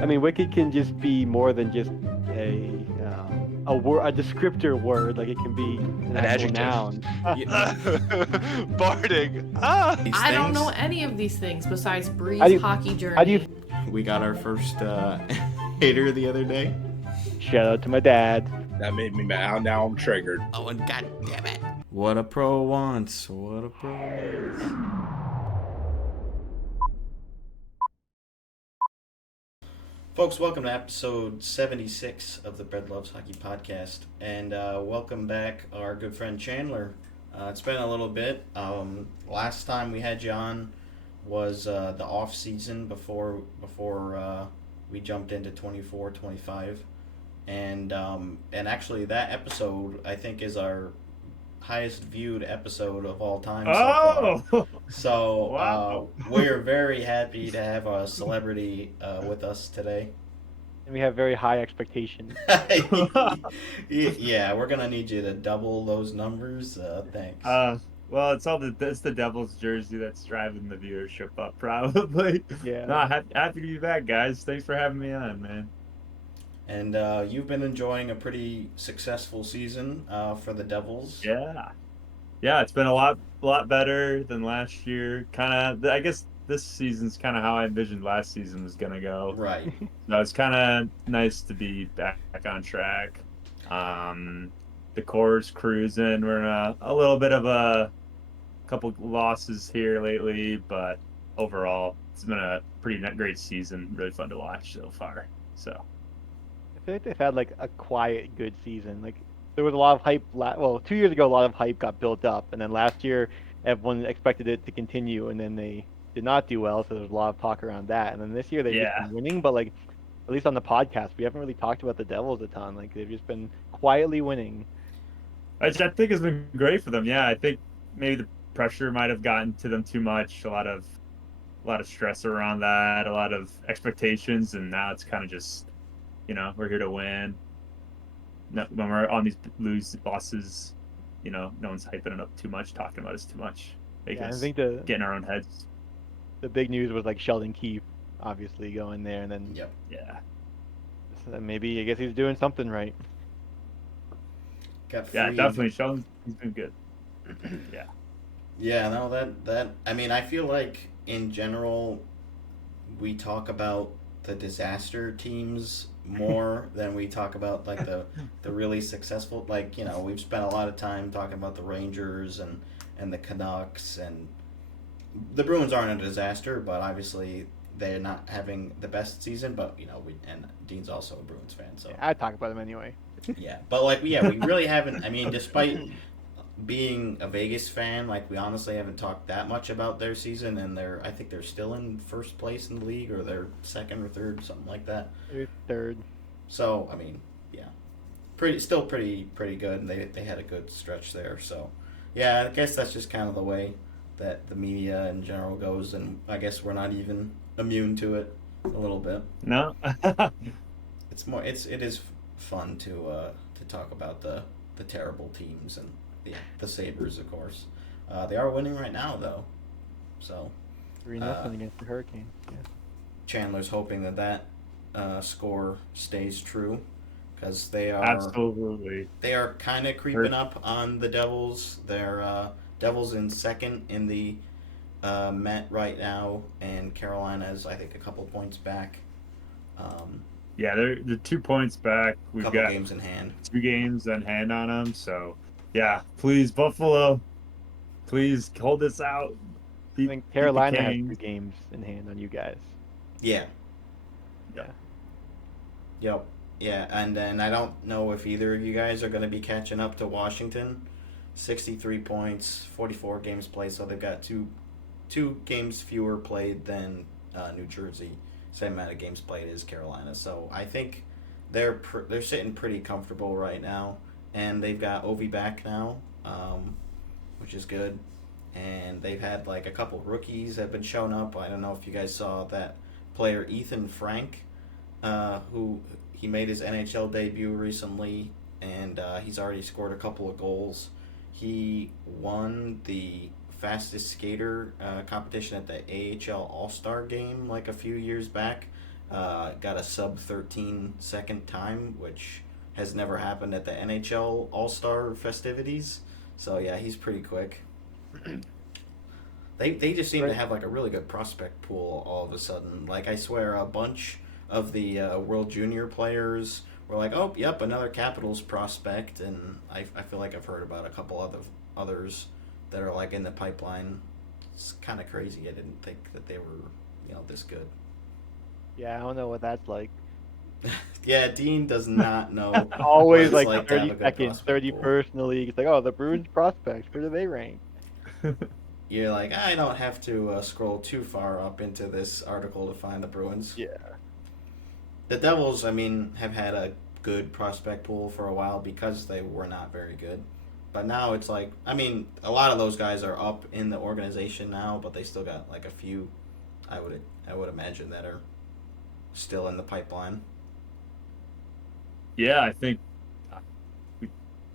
I mean, wicked can just be more than just a word, a descriptor word. Like it can be an An actual adjective. noun. Barding. Ah. These I don't know things. any of these things besides How Bree's do you hockey how do you journey. We got our first hater the other day. shout out to my dad? That made me mad. Now I'm triggered. Oh, and god damn it. What a pro wants. What a pro wants. Folks, welcome to episode 76 of the Bread Loves Hockey podcast. And welcome back our good friend Chandler. It's been a little bit. Last time we had you on was the off season before we jumped into 24-25. And actually that episode I think is our highest viewed episode of all time so far. So Wow. we're very happy to have a celebrity with us today. And we have very high expectations. Yeah, we're gonna need you to double those numbers. Thanks. Well, it's the Devils jersey that's driving the viewership up, probably. Yeah. No, happy to be back, guys. Thanks for having me on, man. And you've been enjoying a pretty successful season for the Devils. Yeah, it's been a lot better than last year. Kind of, I guess this season's kind of how I envisioned last season was gonna go. Right. So it's kind of nice to be back on track. The core's cruising. We're in a little bit of a couple losses here lately, but overall, it's been a pretty great season. Really fun to watch so far. So. I feel like they've had like a quiet, good season. Like there was a lot of hype. 2 years ago, a lot of hype got built up, and then last year, everyone expected it to continue, and then they did not do well. So there's a lot of talk around that. And then this year they've just been winning, but like at least on the podcast, we haven't really talked about the Devils a ton. Like they've just been quietly winning. Which I think has been great for them. Yeah, I think maybe the pressure might have gotten to them too much. A lot of stress around that, a lot of expectations, and now it's kind of just, we're here to win. No, when we're on these losses, no one's hyping it up too much, talking about us too much. I Us think get in our own heads. the big news was like Sheldon Keefe, obviously going there, and then Yep. Yeah. so maybe I guess he's doing something right. Got Yeah, freed. definitely. Sheldon, he's been good. Yeah. Yeah, no, that I mean, I feel like in general, we talk about the disaster teams more than we talk about like the really successful. Like, we've spent a lot of time talking about the Rangers and the Canucks, and the Bruins aren't a disaster, but obviously they're not having the best season. But and Dean's also a Bruins fan, so Yeah, I talk about him anyway. yeah. But like, we really haven't. I mean, despite being a Vegas fan, like, we honestly haven't talked that much about their season, and I think they're still in first place in the league, or they're second or third, something like that. Third. So I mean, yeah, pretty good, and they had a good stretch there. So yeah, I guess that's just kind of the way that the media in general goes, and I guess we're not even immune to it a little bit. No. It is fun to talk about the terrible teams and the Sabres, of course. They are winning right now, though. So 3-0 against the Hurricanes. Yeah. Chandler's hoping that score stays true, because they are Absolutely. They are kind of creeping up on the Devils. They're Devils in second in the Met right now, and Carolina's, I think, a couple points back. Yeah, they're 2 points back. We've Couple got games in hand. 2 games in hand on them. So, yeah, please, Buffalo, please hold this out. I think Carolina has 2 games in hand on you guys. Yeah. Yeah. Yep. Yeah, and then I don't know if either of you guys are going to be catching up to Washington. 63 points, 44 games played, so they've got two games fewer played than New Jersey. Same amount of games played as Carolina. So I think they're sitting pretty comfortable right now, and they've got Ovi back now, which is good. And they've had like a couple rookies that have been showing up. I don't know if you guys saw that player Ethan Frank, who he made his NHL debut recently, and he's already scored a couple of goals. He won the fastest skater competition at the AHL All-Star game like a few years back. got a sub 13 second time, which has never happened at the NHL All-Star festivities. So yeah, he's pretty quick. They just seem to Right. have like a really good prospect pool all of a sudden. Like I swear, a bunch of the World Junior players were like, oh, yep, another Capitals prospect, and I feel like I've heard about a couple others that are like in the pipeline. It's kind of crazy. I didn't think that they were this good. Yeah, I don't know what that's like. Yeah, Dean does not know what Always it's like like to have a good 32nd, prospect pool. 31st in the league. It's like, oh, the Bruins prospects. Where do they rank? You're like, I don't have to scroll too far up into this article to find the Bruins. Yeah. The Devils, I mean, have had a good prospect pool for a while because they were not very good. But now it's like, I mean, a lot of those guys are up in the organization now, but they still got like a few, I would imagine, that are still in the pipeline. Yeah, I think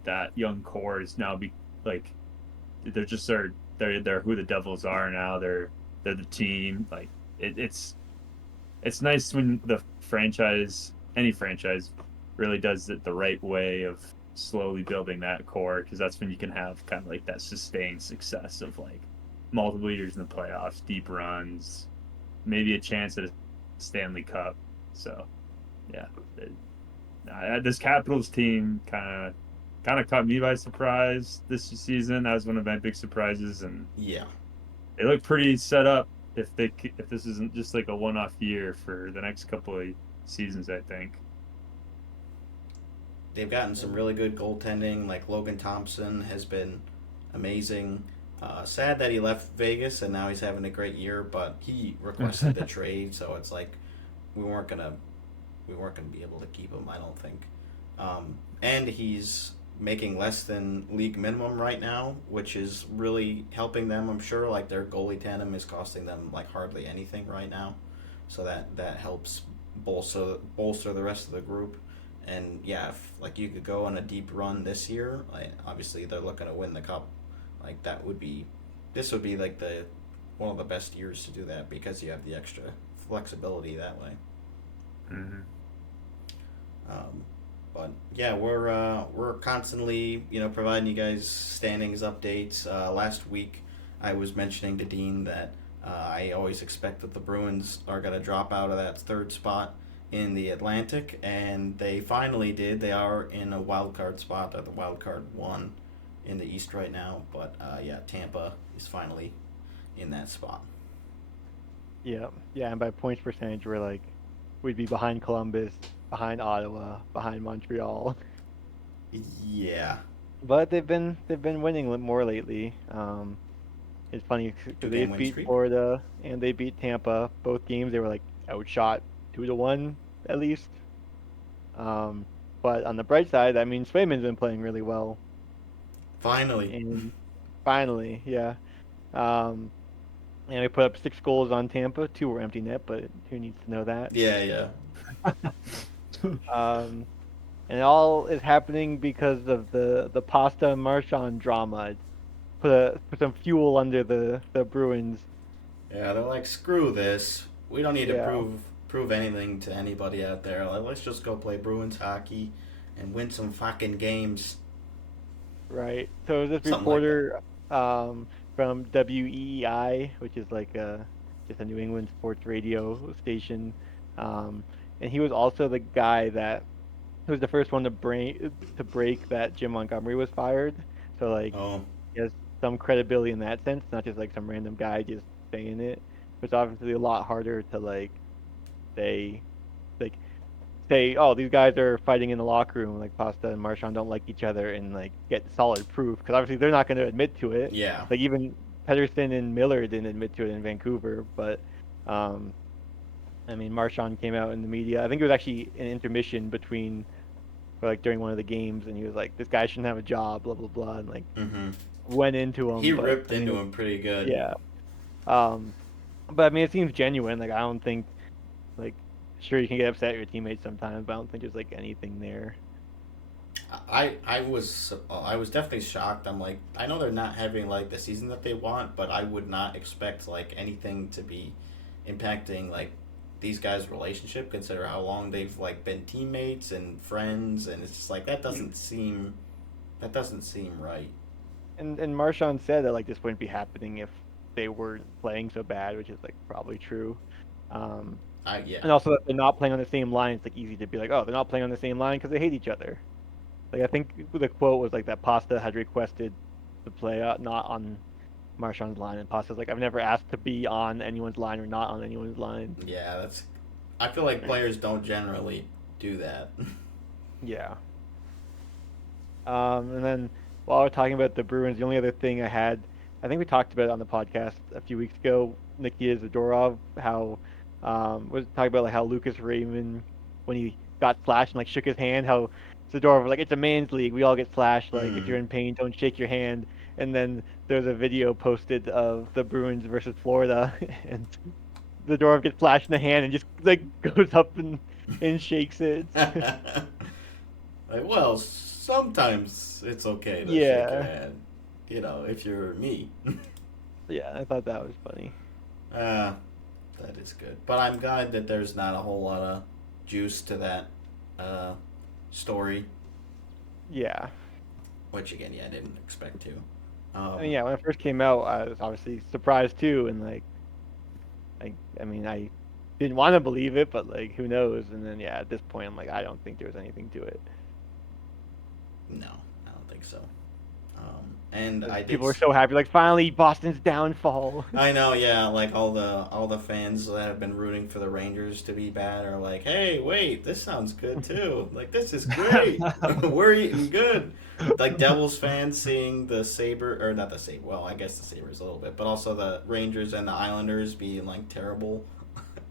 that young core is now like they're just they're who the Devils are now. They're the team. Like it's nice when the any franchise, really does it the right way of slowly building that core, because that's when you can have kind of like that sustained success of like multiple years in the playoffs, deep runs, maybe a chance at a Stanley Cup. So yeah, this Capitals team kind of caught me by surprise this season. That was one of my big surprises, and Yeah. they look pretty set up if this isn't just like a one-off year for the next couple of seasons, I think. They've gotten some really good goaltending. Like Logan Thompson has been amazing. Sad that he left Vegas and now he's having a great year, but he requested the trade, so it's like we weren't gonna be able to keep him, I don't think. And he's making less than league minimum right now, which is really helping them, I'm sure. Like their goalie tandem is costing them like hardly anything right now, so that helps bolster the rest of the group. And yeah, if like you could go on a deep run this year, like obviously they're looking to win the cup. Like this would be like the one of the best years to do that because you have the extra flexibility that way. Mm-hmm. But yeah, we're constantly providing you guys standings updates. Last week I was mentioning to Dean that I always expect that the Bruins are going to drop out of that third spot in the Atlantic, and they finally did. They are in a wild card spot, at the wild card 1 in the East right now. But yeah, Tampa is finally in that spot. Yeah. Yeah, and by points percentage, we'd be behind Columbus, behind Ottawa, behind Montreal. Yeah. But they've been winning more lately. It's funny because they Two-game just win beat streak. Florida and they beat Tampa. Both games they were like outshot 2-1 at least. But on the bright side, I mean, Swayman's been playing really well. Finally. And finally, yeah. And we put up 6 goals on Tampa. 2 were empty net, but who needs to know that? Yeah. And it all is happening because of the Pasta and Marchand drama. It's put some fuel under the Bruins. Yeah, they're like, screw this. We don't need to Yeah. prove anything to anybody out there. Like, let's just go play Bruins hockey and win some fucking games. Right. So this Something like reporter from WEEI, which is like just a New England sports radio station, and he was also the guy that who was the first one to break that Jim Montgomery was fired. So like Oh, he has some credibility in that sense, not just like some random guy just saying it. It's obviously a lot harder to say like say, oh, these guys are fighting in the locker room, like Pasta and Marchand don't like each other, and like get solid proof, because obviously they're not going to admit to it. yeah. Like even Pedersen and Miller didn't admit to it in Vancouver, but I mean, Marchand came out in the media. I think it was actually an intermission during one of the games, and he was like, "This guy shouldn't have a job," blah blah blah, and like Mm-hmm. went into him. He But ripped I mean, into him pretty good. yeah. But I mean, it seems genuine. Like I don't think like sure you can get upset at your teammates sometimes, but I don't think there's like anything there. I was definitely shocked. I'm like, I know they're not having like the season that they want, but I would not expect like anything to be impacting like these guys' relationship. Consider how long they've like been teammates and friends, and it's just like that doesn't seem right. And Marchand said that like this wouldn't be happening if they weren't playing so bad, which is like probably true. Um, Yeah. and also that they're not playing on the same line. It's like easy to be like, oh, they're not playing on the same line because they hate each other. Like I think the quote was like that Pasta had requested to play not on Marchand's line, and Pasta's like, I've never asked to be on anyone's line or not on anyone's line. Yeah, that's. I feel like players don't generally do that. Yeah. And then while we're talking about the Bruins, the only other thing I think we talked about it on the podcast a few weeks ago, Nikita Zadorov, how was talking about like how Lucas Raymond, when he got slashed and like shook his hand, how Zadorov was like, it's a man's league, we all get slashed, like if you're in pain, don't shake your hand. And then there's a video posted of the Bruins versus Florida, and Zadorov gets slashed in the hand and just like goes up and shakes it. Like, well, sometimes it's okay to shake your Yeah. hand, if you're me. Yeah, I thought that was funny. That is good. But I'm glad that there's not a whole lot of juice to that story, Yeah. which again, yeah, I didn't expect to. I mean, yeah, when it first came out, I was obviously surprised too, and like, I didn't want to believe it, but like, who knows? And then, yeah, at this point, I'm like, I don't think there was anything to it. No, I don't think so. And I did. People were so happy, like, finally, Boston's downfall. I know, yeah. Like all the fans that have been rooting for the Rangers to be bad are like, hey, wait, this sounds good too. Like this is great. We're eating good. Like Devils fans seeing the Saber or not the Saber. Well, I guess the Sabres a little bit, but also the Rangers and the Islanders being like terrible.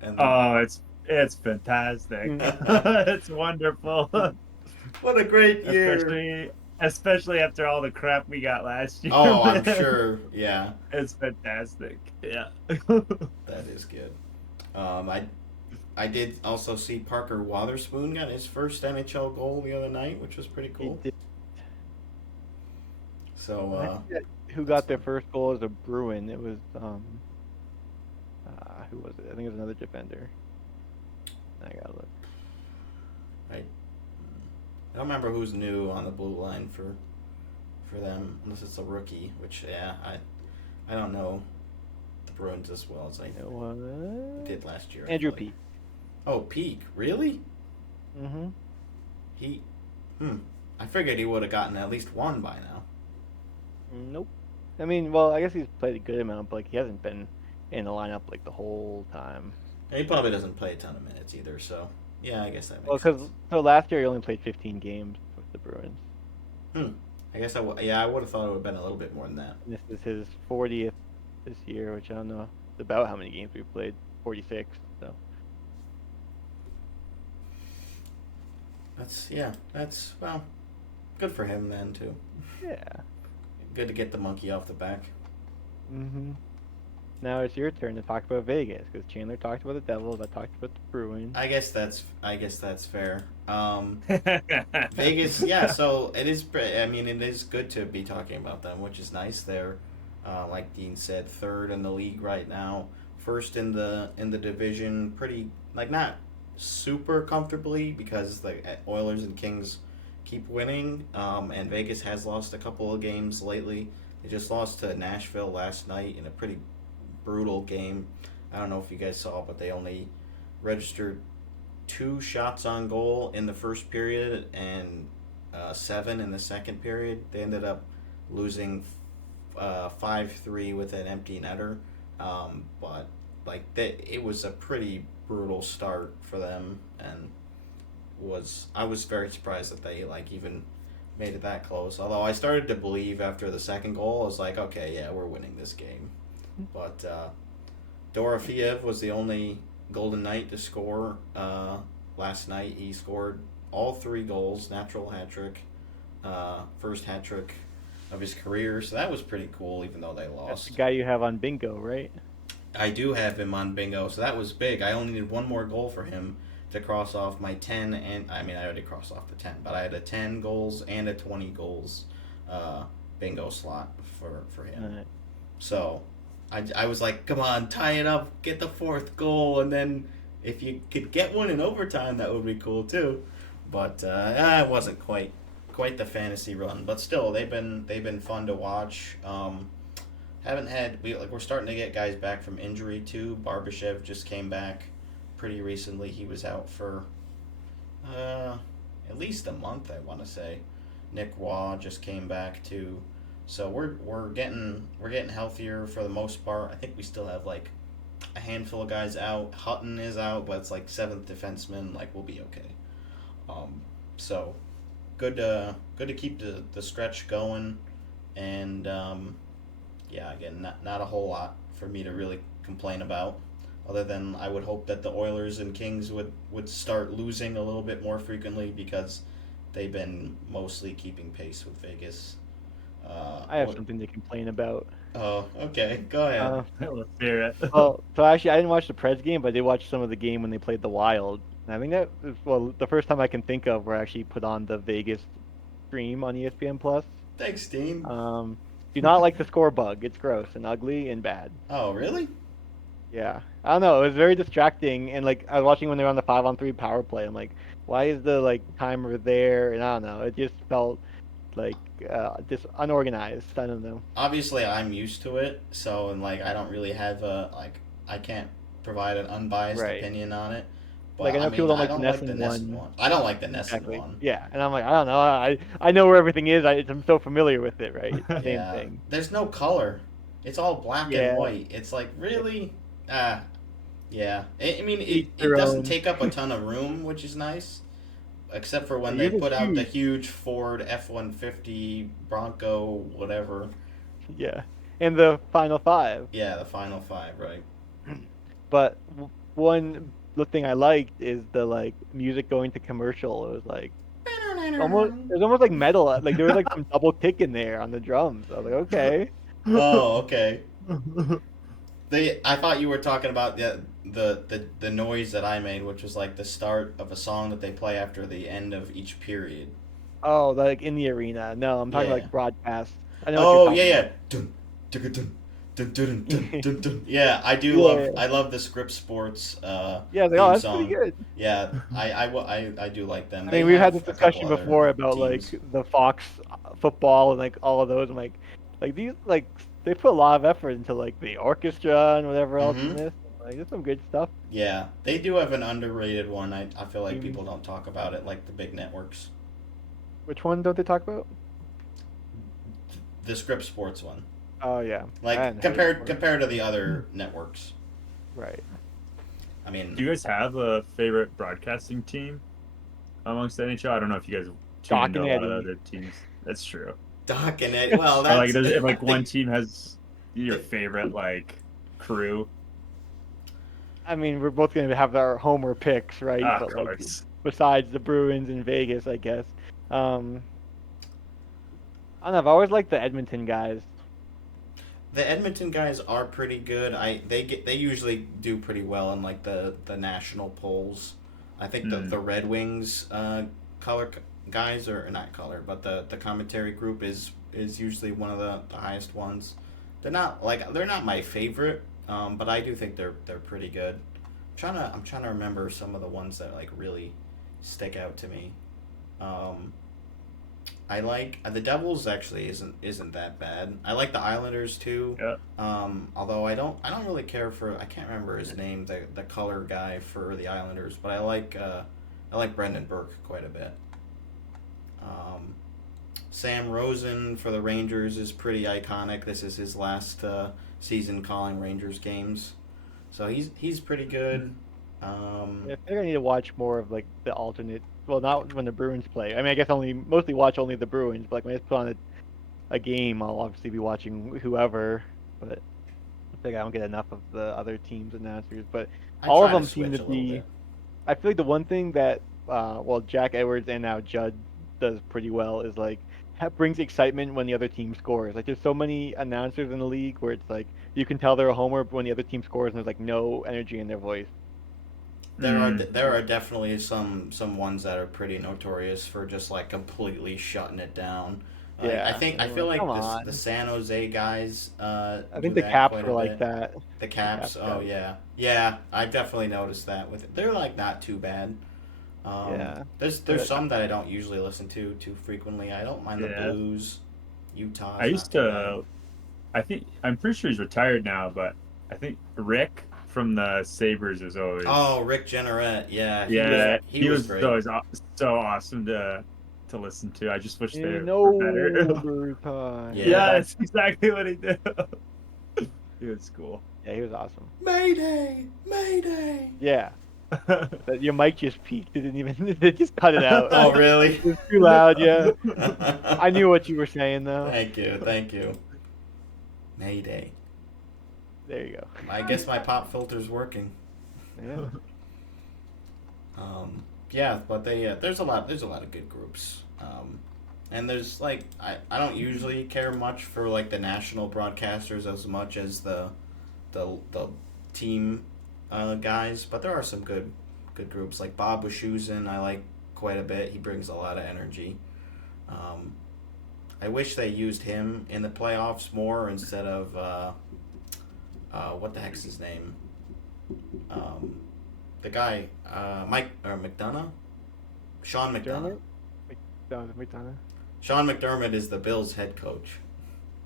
And Oh, it's fantastic. It's wonderful. what a great year. Especially after all the crap we got last year. Oh, I'm sure. Yeah. It's fantastic. Yeah. That is good. I did also see Parker Wotherspoon got his first NHL goal the other night, which was pretty cool. So who got their first goal as a Bruin? It was who was it? I think it was another defender. I gotta look. I don't remember who's new on the blue line for them, unless it's a rookie. Which I don't know the Bruins as well as I did last year. Andrew Peeke. Oh, Peeke, really? Mm-hmm. I figured he would have gotten at least one by now. Nope. I mean, well, I guess he's played a good amount, but like he hasn't been in the lineup like the whole time. And he probably doesn't play a ton of minutes either, so yeah, I guess that makes sense. Well, so last year he only played 15 games with the Bruins. I guess I would have thought it would have been a little bit more than that. And this is his 40th this year, which I don't know about how many games we've played. 46. So. That's well, good for him then too. Yeah. Good to get the monkey off the back. Mm-hmm. Now it's your turn to talk about Vegas, because Chandler talked about the Devils, I talked about the Bruins. I guess that's fair. Vegas, yeah. So it is. I mean, it is good to be talking about them, which is nice. They're, like Dean said, third in the league right now, first in the division. Pretty not super comfortably because the Oilers and Kings keep winning. And Vegas has lost a couple of games lately. They just lost to Nashville last night in a pretty brutal game. I don't know if you guys saw, but they only registered 2 shots on goal in the first period and 7 in the second period. They ended up losing 5-3 with an empty netter. But it was a pretty brutal start for them, and I was very surprised that they even made it that close. Although I started to believe after the second goal, I was like, okay, yeah, we're winning this game. But Dorofeev was the only Golden Knight to score last night. He scored all 3 goals, natural hat trick, first hat trick of his career. So that was pretty cool, even though they lost. That's the guy you have on bingo, right? I do have him on bingo, so that was big. I only needed one more goal for him to cross off my 10, and I mean I already crossed off the 10, but I had a 10 goals and a 20 goals bingo slot for him. Right. So I was like, come on, tie it up, get the 4th goal, and then if you could get one in overtime, that would be cool too. But it wasn't quite the fantasy run. But still, they've been fun to watch. Haven't had we're starting to get guys back from injury too. Barbashev just came back pretty recently. He was out for at least a month, I want to say. Nick Waugh just came back too. So we're getting healthier for the most part. I think we still have like a handful of guys out. Hutton is out, but it's like seventh defenseman. Like, we'll be okay. So good to keep the stretch going, and yeah, again, not a whole lot for me to really complain about, other than I would hope that the Oilers and Kings would start losing a little bit more frequently, because they've been mostly keeping pace with Vegas. I have something to complain about. Oh, okay. Go ahead. Let's hear it. Well, so actually, I didn't watch the Preds game, but I did watch some of the game when they played the Wild. And I think that was, well, the first time I can think of where I actually put on the Vegas stream on ESPN Plus. Thanks, Dean. Do not like the score bug. It's gross and ugly and bad. Oh, really? Yeah. I don't know. It was very distracting. And, like, I was watching when they were on the 5-on-3 power play. I'm like, why is the, like, timer there? And I don't know. It just felt like just unorganized. I don't know. Obviously, I'm used to it, so, and like, I don't really have I can't provide an unbiased Right. opinion on it. But Like, I know people don't like the the Nesson Nesson one. I don't like the Nesson Exactly. one. Yeah. And I'm like, I don't know. I know where everything is. I'm so familiar with it, right? Same Yeah. thing. There's no color. It's all black Yeah. and white. It's like, really? Yeah. I mean, Each it their doesn't own. take up a ton of room, which is nice. Except for when Yeah, they it's put out the huge. huge Ford F-150 Bronco, whatever. Yeah. And the final five. Yeah, the Final Five, right? But one thing I liked is the like music going to commercial. It was like almost like metal. Like there was like some double kick in there on the drums. I was like, okay. Oh, okay. I thought you were talking about the noise that I made, which was like the start of a song that they play after the end of each period. Oh, like in the arena. No, I'm talking Yeah. like broadcast. I know what Oh, you're yeah, talking yeah. Dun, dun, dun, dun, dun, dun, dun, dun. Yeah, I do Yeah. love the Script Sports Yeah, I was like, theme oh, that's song. pretty good. Yeah, I do like them. I They mean, we've had have this a couple discussion other before about teams. like the Fox football and like all of those. I'm like these like they put a lot of effort into like the orchestra and whatever else in Mhm. this. Like, there's some good stuff. Yeah, they do have an underrated one. I feel like Teams. people don't talk about it like the big networks. Which one don't they talk about? The Script Sports one. Oh yeah. I Like hadn't heard it before. compared to the other networks. Right. I mean, Do you guys have a favorite broadcasting team amongst the NHL? I don't know if you guys tune Doc into and a lot of Eddie. other teams. That's true. Doc and Eddie. Well, Or that's like, does, if like I one think- team has your favorite like crew. I mean, we're both going to have our homer picks, right? Ah, But of like, course. besides the Bruins in Vegas, I guess. I don't know. I've always liked the Edmonton guys. The Edmonton guys are pretty good. They usually do pretty well in like the national polls. I think the Red Wings color guys or not color, but the commentary group is usually one of the highest ones. They're not my favorite, but I do think they're pretty good. I'm trying to remember some of the ones that like really stick out to me. I like the Devils actually isn't that bad. I like the Islanders too. Yeah. Although I don't really care for, I can't remember his name, the color guy for the Islanders, but I like Brendan Burke quite a bit. Sam Rosen for the Rangers is pretty iconic. This is his last season calling Rangers games, so he's pretty good. I think I need to watch more of like the alternate. Well, not when the Bruins play. I mean, I guess mostly watch only the Bruins. But like when I put on a game, I'll obviously be watching whoever. But I think I don't get enough of the other teams announcers. But I all of try them seem switch to a little be. bit. I feel like the one thing that Jack Edwards and now Judd does pretty well is like brings excitement when the other team scores. Like there's so many announcers in the league where it's like you can tell they're a homer when the other team scores and there's like no energy in their voice. There are definitely some ones that are pretty notorious for just like completely shutting it down. Like, Yeah, I feel like come the on. San Jose guys I do think the that Caps quite were a like bit. that. The Caps, oh guys. yeah, I've definitely noticed that with it. They're like not too bad. Yeah, There's some that I don't usually listen to too frequently. I don't mind the Yeah. Blues. I Utah's not used too bad. to. I'm pretty sure he's retired now, but I think Rick from the Sabres is always. Oh, Rick Jenneret, yeah, Yeah, he he was was great. always so awesome to listen to. I just wish they in were better. overtime. Yeah. Yeah, Yeah, that's exactly what he did. He was cool. he was awesome. Mayday, Mayday. Yeah, but your mic just peaked. It didn't even. They just cut it out. Oh, really? It was too loud. Yeah, I knew what you were saying though. Thank you. Mayday. There you go. I guess my pop filter's working. Yeah. Yeah, but there's a lot of good groups. And there's like I don't usually care much for like the national broadcasters as much as the team guys, but there are some good groups like Bob Wischusen. I like quite a bit. He brings a lot of energy. I wish they used him in the playoffs more instead of what the heck's his name? The guy Mike or McDonough, Sean McDonough. McDonough. Sean McDermott is the Bills head coach.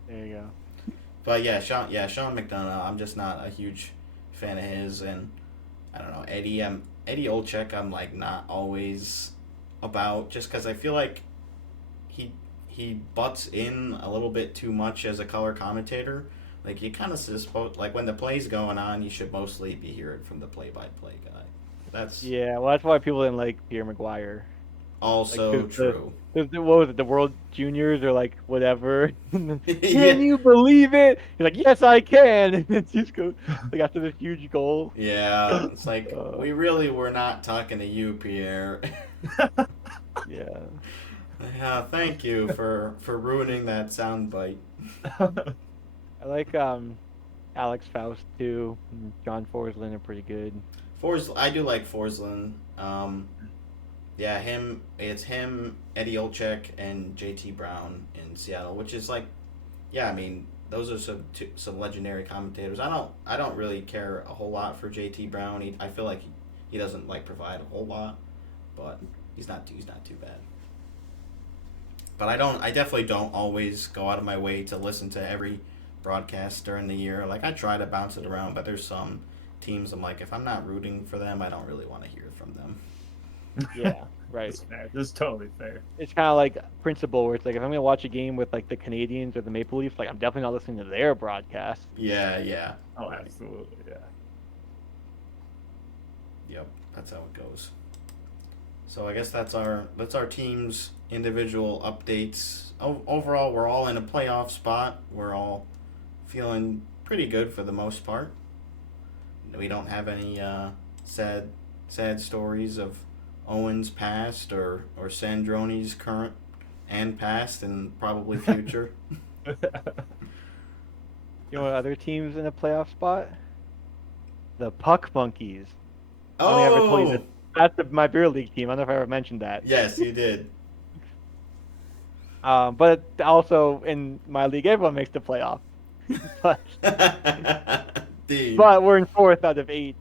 There you go. But Sean McDonough. I'm just not a huge fan of his, and I don't know Eddie Olczyk. I'm like not always about just because I feel like he butts in a little bit too much as a color commentator. Like you kind of supposed like when the play's going on, you should mostly be hearing from the play-by-play guy. That's Yeah, well, that's why people didn't like Pierre McGuire. also Like, true. What was it? The World Juniors or like whatever. Can Yeah. you believe it? He's like, yes, I can. And it just goes like after this huge goal. Yeah, it's like Uh, we really were not talking to you, Pierre. Yeah. Yeah, thank you for ruining that soundbite. I like Alex Faust too. And John Forslund are pretty good. I do like Forsland. Yeah, it's him, Eddie Olczyk, and JT Brown in Seattle, which is like, yeah, I mean, those are some legendary commentators. I don't really care a whole lot for JT Brown. I feel like he doesn't like provide a whole lot, but he's not too bad. But I definitely don't always go out of my way to listen to every broadcast during the year. Like I try to bounce it around, but there's some teams I'm like, if I'm not rooting for them, I don't really want to hear from them. Yeah, right. That's fair. That's totally fair. It's kind of like principle where it's like if I'm gonna watch a game with like the Canadians or the Maple Leafs, like I'm definitely not listening to their broadcast. Yeah. Oh, absolutely, yeah. Yep, that's how it goes. So I guess that's our team's individual updates. Overall, we're all in a playoff spot. We're all feeling pretty good for the most part. We don't have any sad stories of Owen's past or Sandroni's current and past and probably future. You know what other teams in a playoff spot? The Puck Monkeys. I don't think I ever told you this. That's my beer league team. I don't know if I ever mentioned that. Yes, you did. But also in my league, everyone makes the playoff. but we're in 4th out of 8.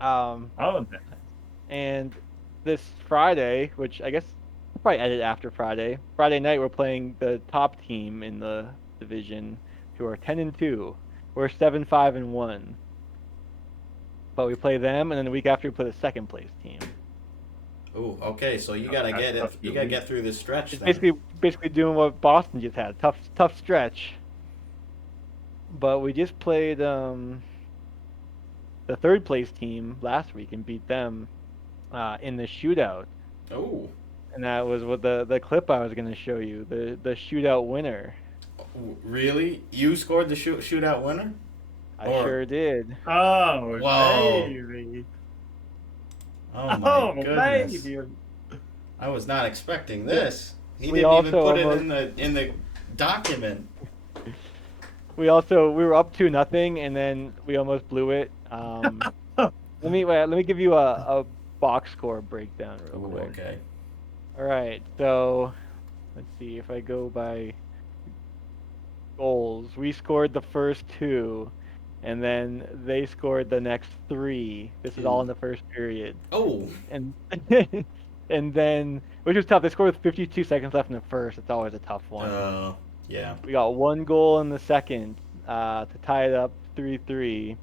Oh, And this Friday, which I guess I'll probably edit after Friday. Friday night, we're playing the top team in the division, who are 10-2. We're 7-5-1. But we play them, and then the week after we play the second place team. Ooh, okay. So you gotta get it. You gotta get through this stretch. It's then. basically doing what Boston just had. Tough stretch. But we just played the third place team last week and beat them in the shootout. Oh. And that was what the clip I was going to show you. The shootout winner. Really? You scored the shootout winner? I sure did. Oh, whoa. baby. Oh my goodness. Baby. I was not expecting this. He We didn't even also put almost- it in the document. We were up 2-0, and then we almost blew it. Let me give you a box score breakdown real Ooh, quick. okay. All right, so Let's see if I go by goals. We scored the first 2, and then they scored the next 3. This is all in Ooh. the first period. Oh. And and then, which was tough. They scored with 52 seconds left in the first. It's always a tough one. Yeah. We got 1 goal in the second to tie it up 3-3.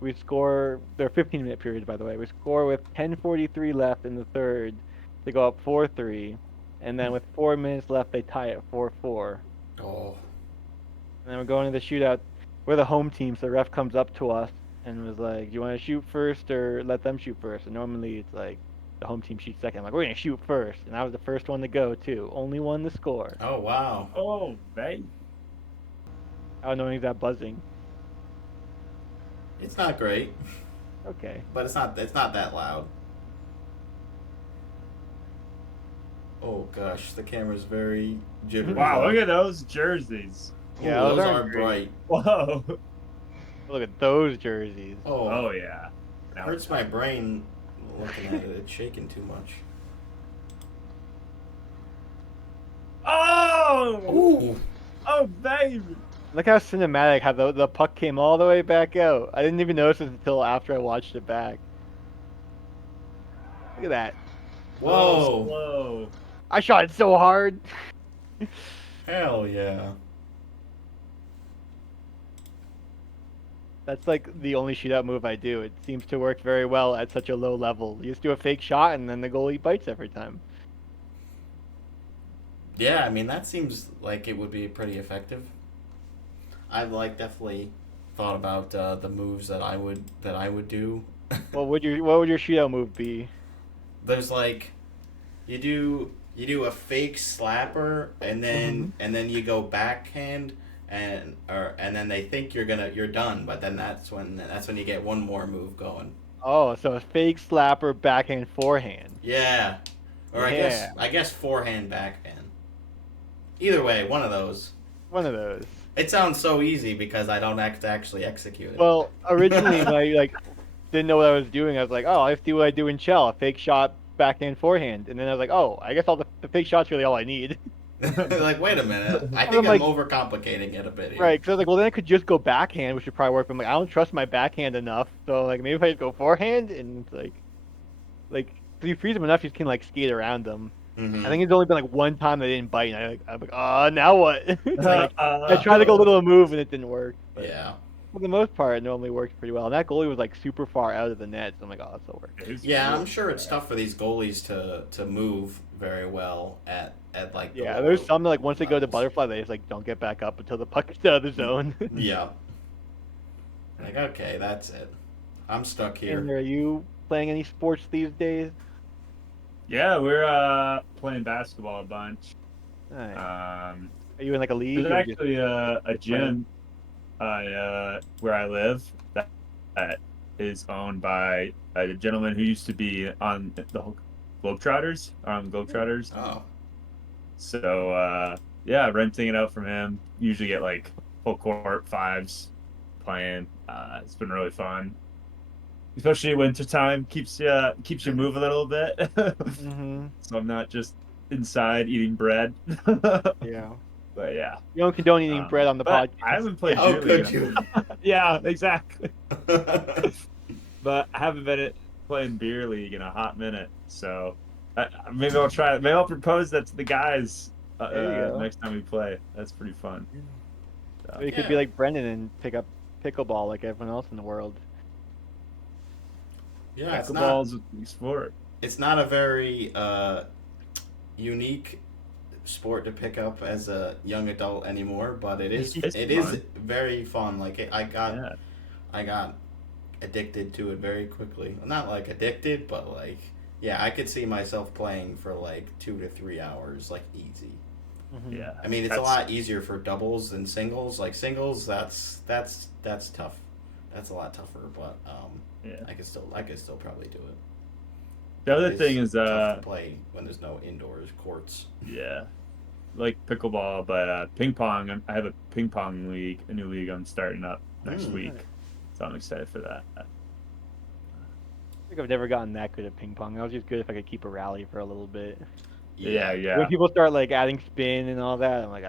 We score. They're 15-minute periods, by the way. We score with 10:43 left in the third to go up 4-3, and then with 4 minutes left, they tie it 4-4. Oh. And then we're going to the shootout. We're the home team, so the ref comes up to us and was like, "Do you want to shoot first or let them shoot first?" And normally it's like the home team shoots second. I'm like, "We're gonna shoot first," and I was the first one to go too. Only one to score. Oh wow. Oh, man. How annoying is that buzzing? It's not great, Okay. but it's not that loud. Oh gosh, the camera's very jittery. Wow, look at those jerseys. Ooh, Yeah, those those are aren't bright. Whoa. Look at those jerseys. Oh, Oh, yeah. Now hurts my brain looking at it. It's shaking too much. Oh! Ooh. Oh, baby. Look how cinematic how the puck came all the way back out. I didn't even notice it until after I watched it back. Look at that. Whoa. Slow. I shot it so hard. Hell yeah. That's like the only shootout move I do. It seems to work very well at such a low level. You just do a fake shot and then the goalie bites every time. Yeah, I mean that seems like it would be pretty effective. I've definitely thought about the moves that I would do. What would your shootout move be? There's you do a fake slapper and then you go backhand and then they think you're done, but then that's when you get one more move going. Oh, so a fake slapper, backhand, forehand. Yeah. Or Yeah. I guess forehand backhand. Either way, one of those. One of those. It sounds so easy because I don't have to actually execute it. Well, originally when I didn't know what I was doing, I was like, oh, I have to do what I do in Shell, a fake shot, backhand, forehand. And then I was like, oh, I guess all the fake shots really all I need. Wait a minute. I think I'm I'm like- overcomplicating it a bit here. Right, because I was like, well, then I could just go backhand, which would probably work. But I'm like, I don't trust my backhand enough, so like maybe if I just go forehand, and it's like if you freeze them enough, you can skate around them. Mhm. I think it's only been one time they didn't bite, and I'm like, oh, now what? It's like, I Uh, tried to go a little move and it didn't work. But Yeah. for the most part, it normally works pretty well. And that goalie was super far out of the net, so I'm like, oh, that'll work. Yeah, I'm sure it's tough for these goalies to move very well at the Yeah, lower there's some that once they go to levels. butterfly, they just don't get back up until the puck is out of the zone. Yeah. Okay, that's it. I'm stuck here. And are you playing any sports these days? yeah, we're playing basketball a bunch. Nice. Are Are you in a league? There's or just- actually a gym where I live that is owned by a gentleman who used to be on the Globetrotters. Oh. So yeah, renting it out from him. Usually get full court fives playing. It's been really fun, especially wintertime. Keeps you move a little bit. Mhm. So I'm not just inside eating bread. Yeah. But yeah, You don't condone eating bread on the but podcast. I haven't played. How Geary could yet. you? Yeah, exactly. But I haven't been playing beer league in a hot minute, so maybe I'll try it. Maybe I'll propose that to the guys There you go. next time we play. That's pretty fun. Or you could be Yeah. like Brendan and pick up pickleball like everyone else in the world. Yeah, Pickleball's a big sport. it's not a very unique sport to pick up as a young adult anymore, but it is It's fun. very fun. I Yeah. got addicted to it very quickly. Not addicted, but yeah, I could see myself playing for 2 to 3 hours easy. Mhm. Yeah. I mean, it's a That's- lot easier for doubles than singles. Singles, that's tough. That's a lot tougher, but Yeah. I could still probably do it. The other It's thing is tough to play when there's no indoors courts. yeah, like pickleball, but ping pong. I have a ping pong league, a new league I'm starting up next week, so I'm excited for that. I think I've never gotten that good at ping pong. I was just good if I could keep a rally for a little bit. Yeah, When yeah. people start like adding spin and all that, I'm like,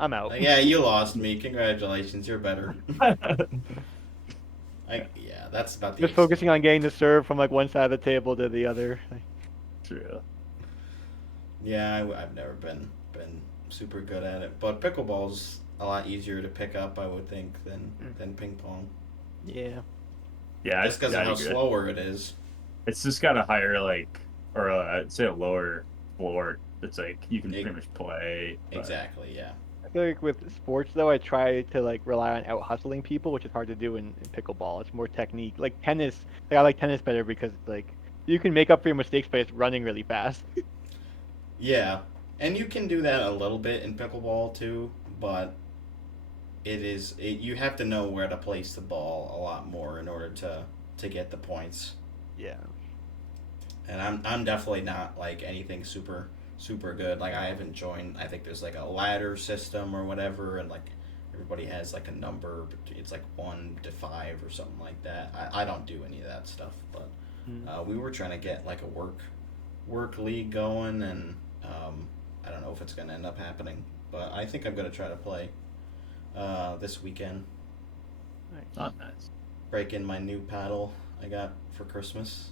I'm out. Like, yeah, you lost me. Congratulations, you're better. Yeah, that's about the Just extent. focusing on getting the serve from like one side of the table to the other. Like, True. Yeah, I've never been super good at it, but pickleball's a lot easier to pick up, I would think, than ping pong. yeah. Yeah, Just because of I how agree. slower it is. It's just got a higher or I'd say a lower floor. It's like you can pretty much play. But... Exactly, yeah. I feel like with sports though, I try to like rely on out hustling people, which is hard to do in pickleball. It's more technique. Like tennis, like I like tennis better because like you can make up for your mistakes by just running really fast. Yeah, and you can do that a little bit in pickleball too, but you have to know where to place the ball a lot more in order to get the points. Yeah. And I'm definitely not like anything super good. Like I haven't joined. I think there's like a ladder system or whatever, and like everybody has like a number. It's like 1 to 5 or something like that. I don't do any of that stuff, but we were trying to get like a work league going, and I don't know if it's gonna end up happening, but I think I'm gonna try to play this weekend. Not nice. Break in my new paddle I got for Christmas.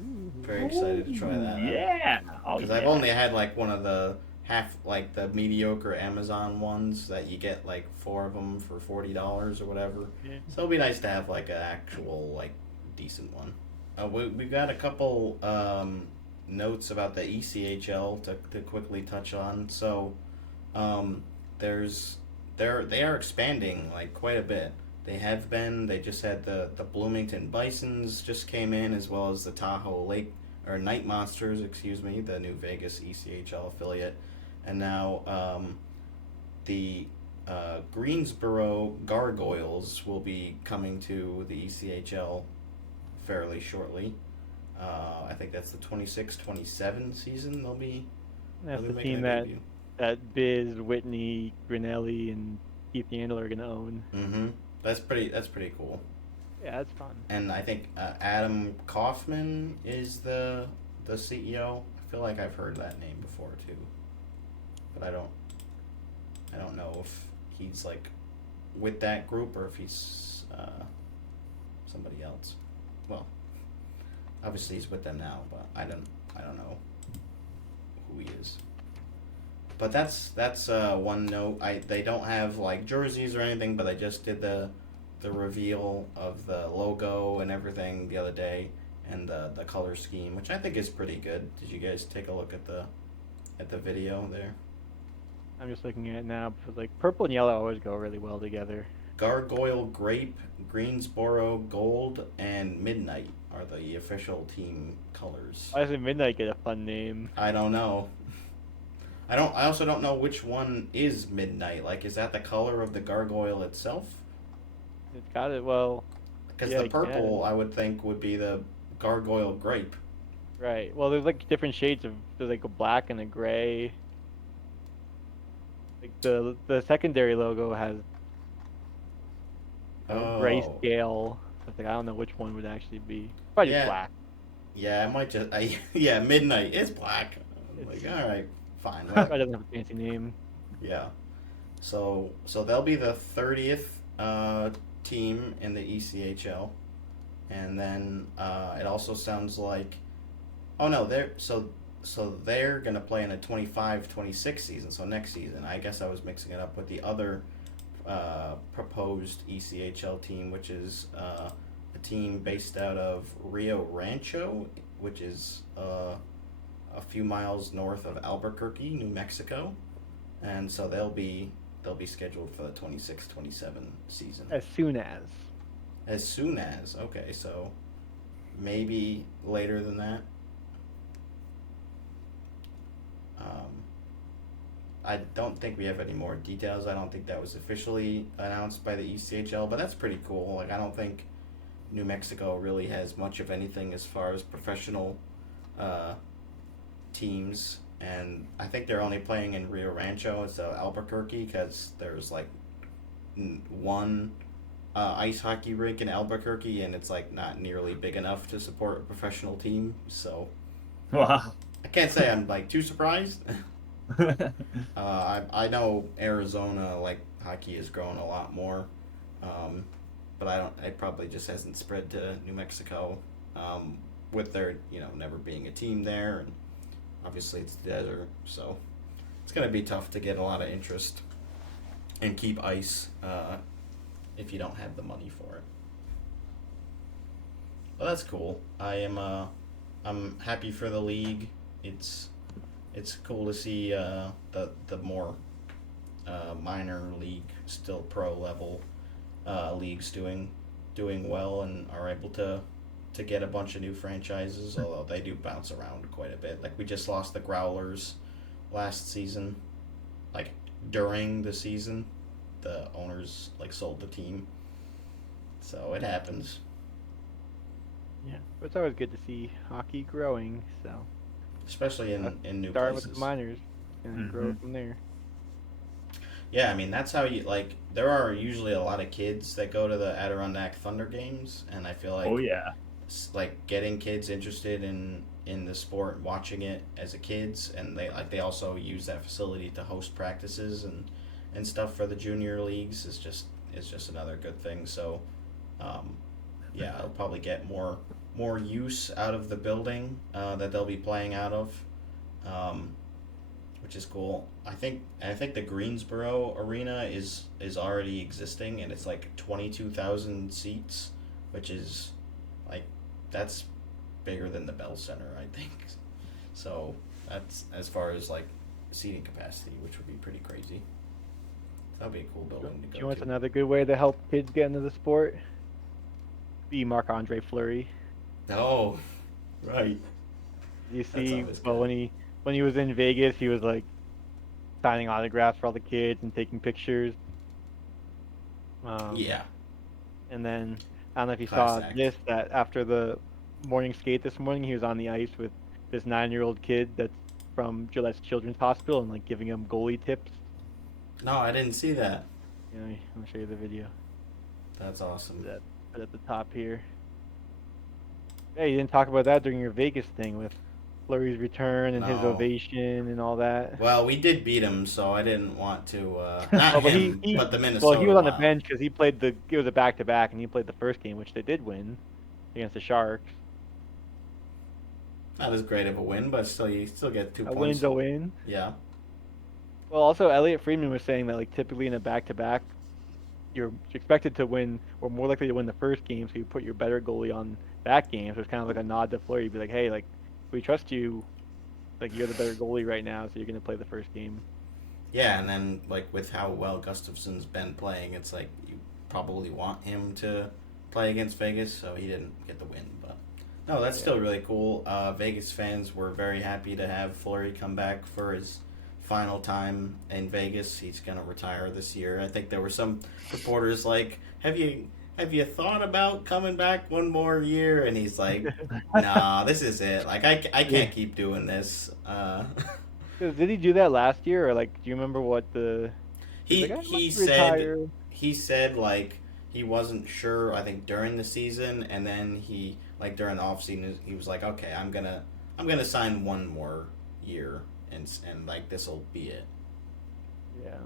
Ooh. Very excited to try that. Yeah. Because I've only had like one of the the mediocre Amazon ones that you get like 4 of them for $40 or whatever. Yeah. So it'll be nice to have like an actual like decent one. We've got a couple notes about the ECHL to quickly touch on. So they are expanding like quite a bit. They just had the Bloomington Bisons just came in, as well as the Tahoe Lake or Night Monsters, excuse me, the new Vegas ECHL affiliate, and now the Greensboro Gargoyles will be coming to the ECHL fairly shortly. I think that's the 26-27 season. That's they'll the be team making a debut. that Biz, Whitney, Grinelli, and Keith Yandel are gonna own. Mm-hmm. That's pretty cool. Yeah, that's fun. And I think Adam Kaufman is the CEO. I feel like I've heard that name before too, but I don't know if he's like with that group or if he's somebody else. Well, obviously he's with them now, but I don't know who he is. But that's one note. They don't have like jerseys or anything, but they just did the reveal of the logo and everything the other day, and the color scheme, which I think is pretty good. Did you guys take a look at the video there? I'm just looking at it now because like purple and yellow always go really well together. Gargoyle Grape, Greensboro Gold, and Midnight are the official team colors. Why doesn't Midnight get a fun name? I don't know. I also don't know which one is Midnight. Like, is that the color of the gargoyle itself? It's got it well. Because Yeah, the purple, I would think, would be the gargoyle grape. Right. Well, there's like different shades of there's like a black and a gray. Like the secondary logo has gray scale. It's like I don't know which one would actually be. Probably just black. Yeah, I might just. Yeah, Midnight. It's black. Like, all right, fine. Probably doesn't have a fancy name. Yeah. So they'll be the 30th team in the ECHL, and then it also sounds like, oh no, they're gonna play in a 25-26 season. So next season. I guess I was mixing it up with the other proposed ECHL team, which is a team based out of Rio Rancho, which is a few miles north of Albuquerque, New Mexico, and so they'll be scheduled for the 26-27 season. As soon as. Okay, so maybe later than that. I don't think we have any more details. I don't think that was officially announced by the ECHL, but that's pretty cool. Like, I don't think New Mexico really has much of anything as far as professional teams, and I think they're only playing in Rio Rancho instead of Albuquerque because there's like one ice hockey rink in Albuquerque, and it's like not nearly big enough to support a professional team. So wow, I can't say I'm like too surprised. I know Arizona like hockey is growing a lot more, but I don't. It probably just hasn't spread to New Mexico, with their never being a team there, and obviously it's the desert, so it's gonna be tough to get a lot of interest and keep ice if you don't have the money for it. Well, that's cool. I'm happy for the league. It's cool to see the more minor league, still pro level leagues doing well and are able to get a bunch of new franchises. Although they do bounce around quite a bit. Like we just lost the Growlers last season. Like during the season, the owners like sold the team. So it happens. Yeah, but it's always good to see hockey growing. So Especially in new start places. with the minors and grow from there. Yeah, I mean that's how you like. There are usually a lot of kids that go to the Adirondack Thunder games, and I feel like like getting kids interested in the sport, watching it as a kids, and they also use that facility to host practices and stuff for the junior leagues is just another good thing. So, yeah, I'll probably get more use out of the building that they'll be playing out of, which is cool. I think the Greensboro Arena is already existing, and it's like 22,000 seats, which is like that's bigger than the Bell Center, I think. So that's as far as like seating capacity, which would be pretty crazy. That'd be a cool building to go You want to. another good way to help kids get into the sport? Be Marc-Andre Fleury. Oh, right. You That's see, always well, good. when he was in Vegas, he was like signing autographs for all the kids and taking pictures. Yeah, And then I don't know if you class saw act. this, that after the morning skate this morning, he was on the ice with this 9-year-old kid that's from Gillette's Children's Hospital and like giving him goalie tips. No, I didn't see that. I'll show you the video. That's awesome. Put at the top here. Hey, you didn't talk about that during your Vegas thing with Fleury's return and his No. ovation and all that. Well, we did beat him, so I didn't want to. Not Oh, but him, but the he Minnesota was on the Wild. bench because it was a back-to-back, and he played the first game, which they did win against the Sharks. Not as great of a win, but still, you still get 2 A points. win's a win. Yeah. Well, also Elliot Friedman was saying that like typically in a back-to-back, you're expected to win or more likely to win the first game, so you put your better goalie on that game. So it's kind of like a nod to Fleury. You'd be like, hey, like we trust you, like you're the better goalie right now, so you're gonna play the first game. Yeah, and then like with how well Gustafson's been playing, it's like you probably want him to play against Vegas, so he didn't get the win. But no, that's still really cool. Vegas fans were very happy to have Fleury come back for his final time in Vegas. He's gonna retire this year. I think there were some reporters like, "Have you thought about coming back one more year?" And he's like, "Nah, this is it. Like I can't keep doing this." 'Cause did he do that last year, or like, do you remember what the? He's like, I he must retire. said like he wasn't sure. I think during the season, and then he like during the off season he was like, "Okay, I'm gonna sign one more year." And like this will be it. Yeah.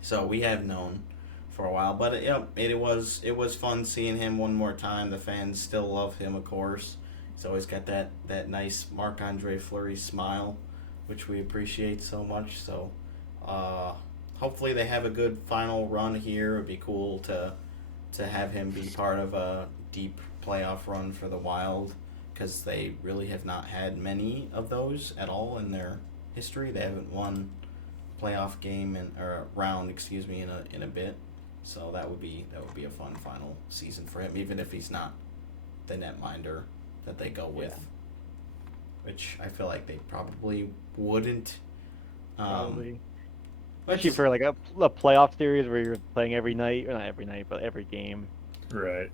So we have known for a while, but it was fun seeing him one more time. The fans still love him, of course. He's always got that nice Marc-Andre Fleury smile, which we appreciate so much. So hopefully they have a good final run here. It'd be cool to have him be part of a deep playoff run for the Wild, because they really have not had many of those at all in their history. They haven't won a playoff game or round, in a bit. So that would be a fun final season for him, even if he's not the netminder that they go with, which I feel like they probably wouldn't. Probably. Especially for like a playoff series where you're playing every night, or not every night, but every game. Right.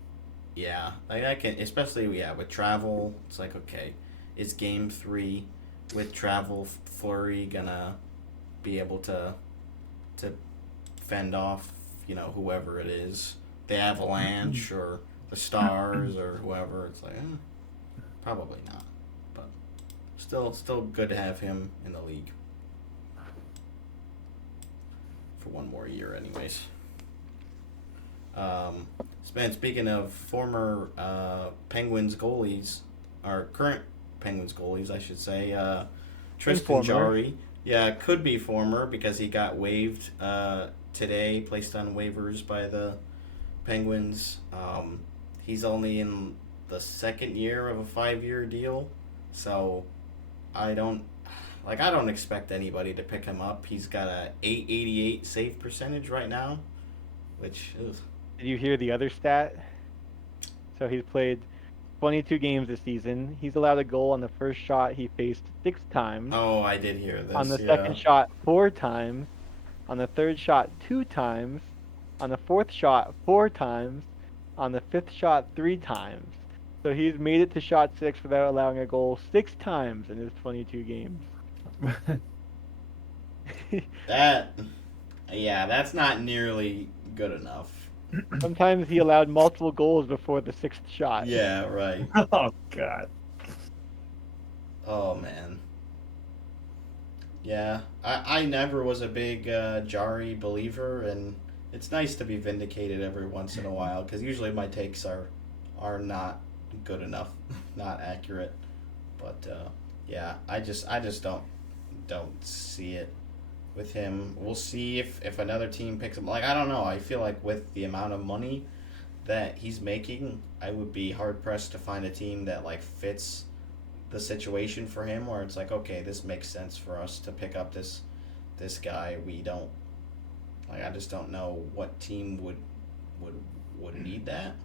Yeah, like I can, especially with travel. It's like, okay, is Game 3 with travel Fleury gonna be able to fend off whoever it is, the Avalanche or the Stars or whoever? It's like probably not, but still good to have him in the league for one more year, anyways. Speaking of former Penguins goalies, or current Penguins goalies, I should say, Tristan former. Jarry. Yeah, could be former because he got waived today, placed on waivers by the Penguins. He's only in the second year of a 5-year deal, so I don't expect anybody to pick him up. He's got a .888 save percentage right now, which is. Did you hear the other stat? So he's played 22 games this season. He's allowed a goal on the first shot he faced 6 times. Oh, I did hear this. On the yeah. second shot 4 times. On the third shot 2 times. On the fourth shot 4 times. On the fifth shot 3 times. So he's made it to shot 6 without allowing a goal 6 times in his 22 games. That's not nearly good enough. Sometimes he allowed multiple goals before the 6th shot. Yeah, right. Oh God. Oh man. Yeah, I never was a big Jarry believer, and it's nice to be vindicated every once in a while because usually my takes are not good enough, not accurate. But yeah, I just don't see it with him. We'll see if another team picks him. Like, I don't know. I feel like with the amount of money that he's making, I would be hard pressed to find a team that like fits the situation for him where it's like, okay, this makes sense for us to pick up this guy. We don't like. I just don't know what team would need that.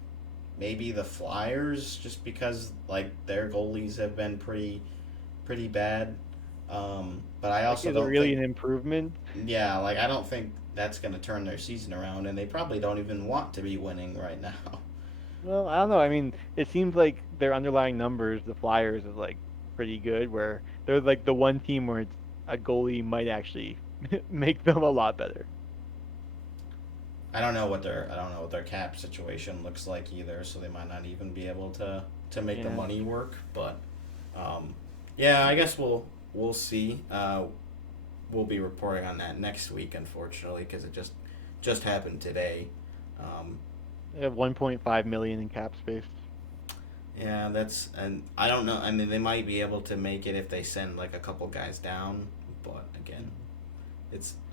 Maybe the Flyers, just because like their goalies have been pretty bad. But I also Is it don't really think, an improvement? yeah, like I don't think that's going to turn their season around, and they probably don't even want to be winning right now. Well, I don't know. I mean, it seems like their underlying numbers, the Flyers, is like pretty good. Where they're like the one team where it's, a goalie might actually make them a lot better. I don't know what their cap situation looks like either, so they might not even be able to make the Yeah. money work. But yeah, I guess we'll see. We'll be reporting on that next week, unfortunately, because it just happened today. They have 1.5 million in cap space. Yeah, and I don't know. I mean, they might be able to make it if they send like a couple guys down, but again,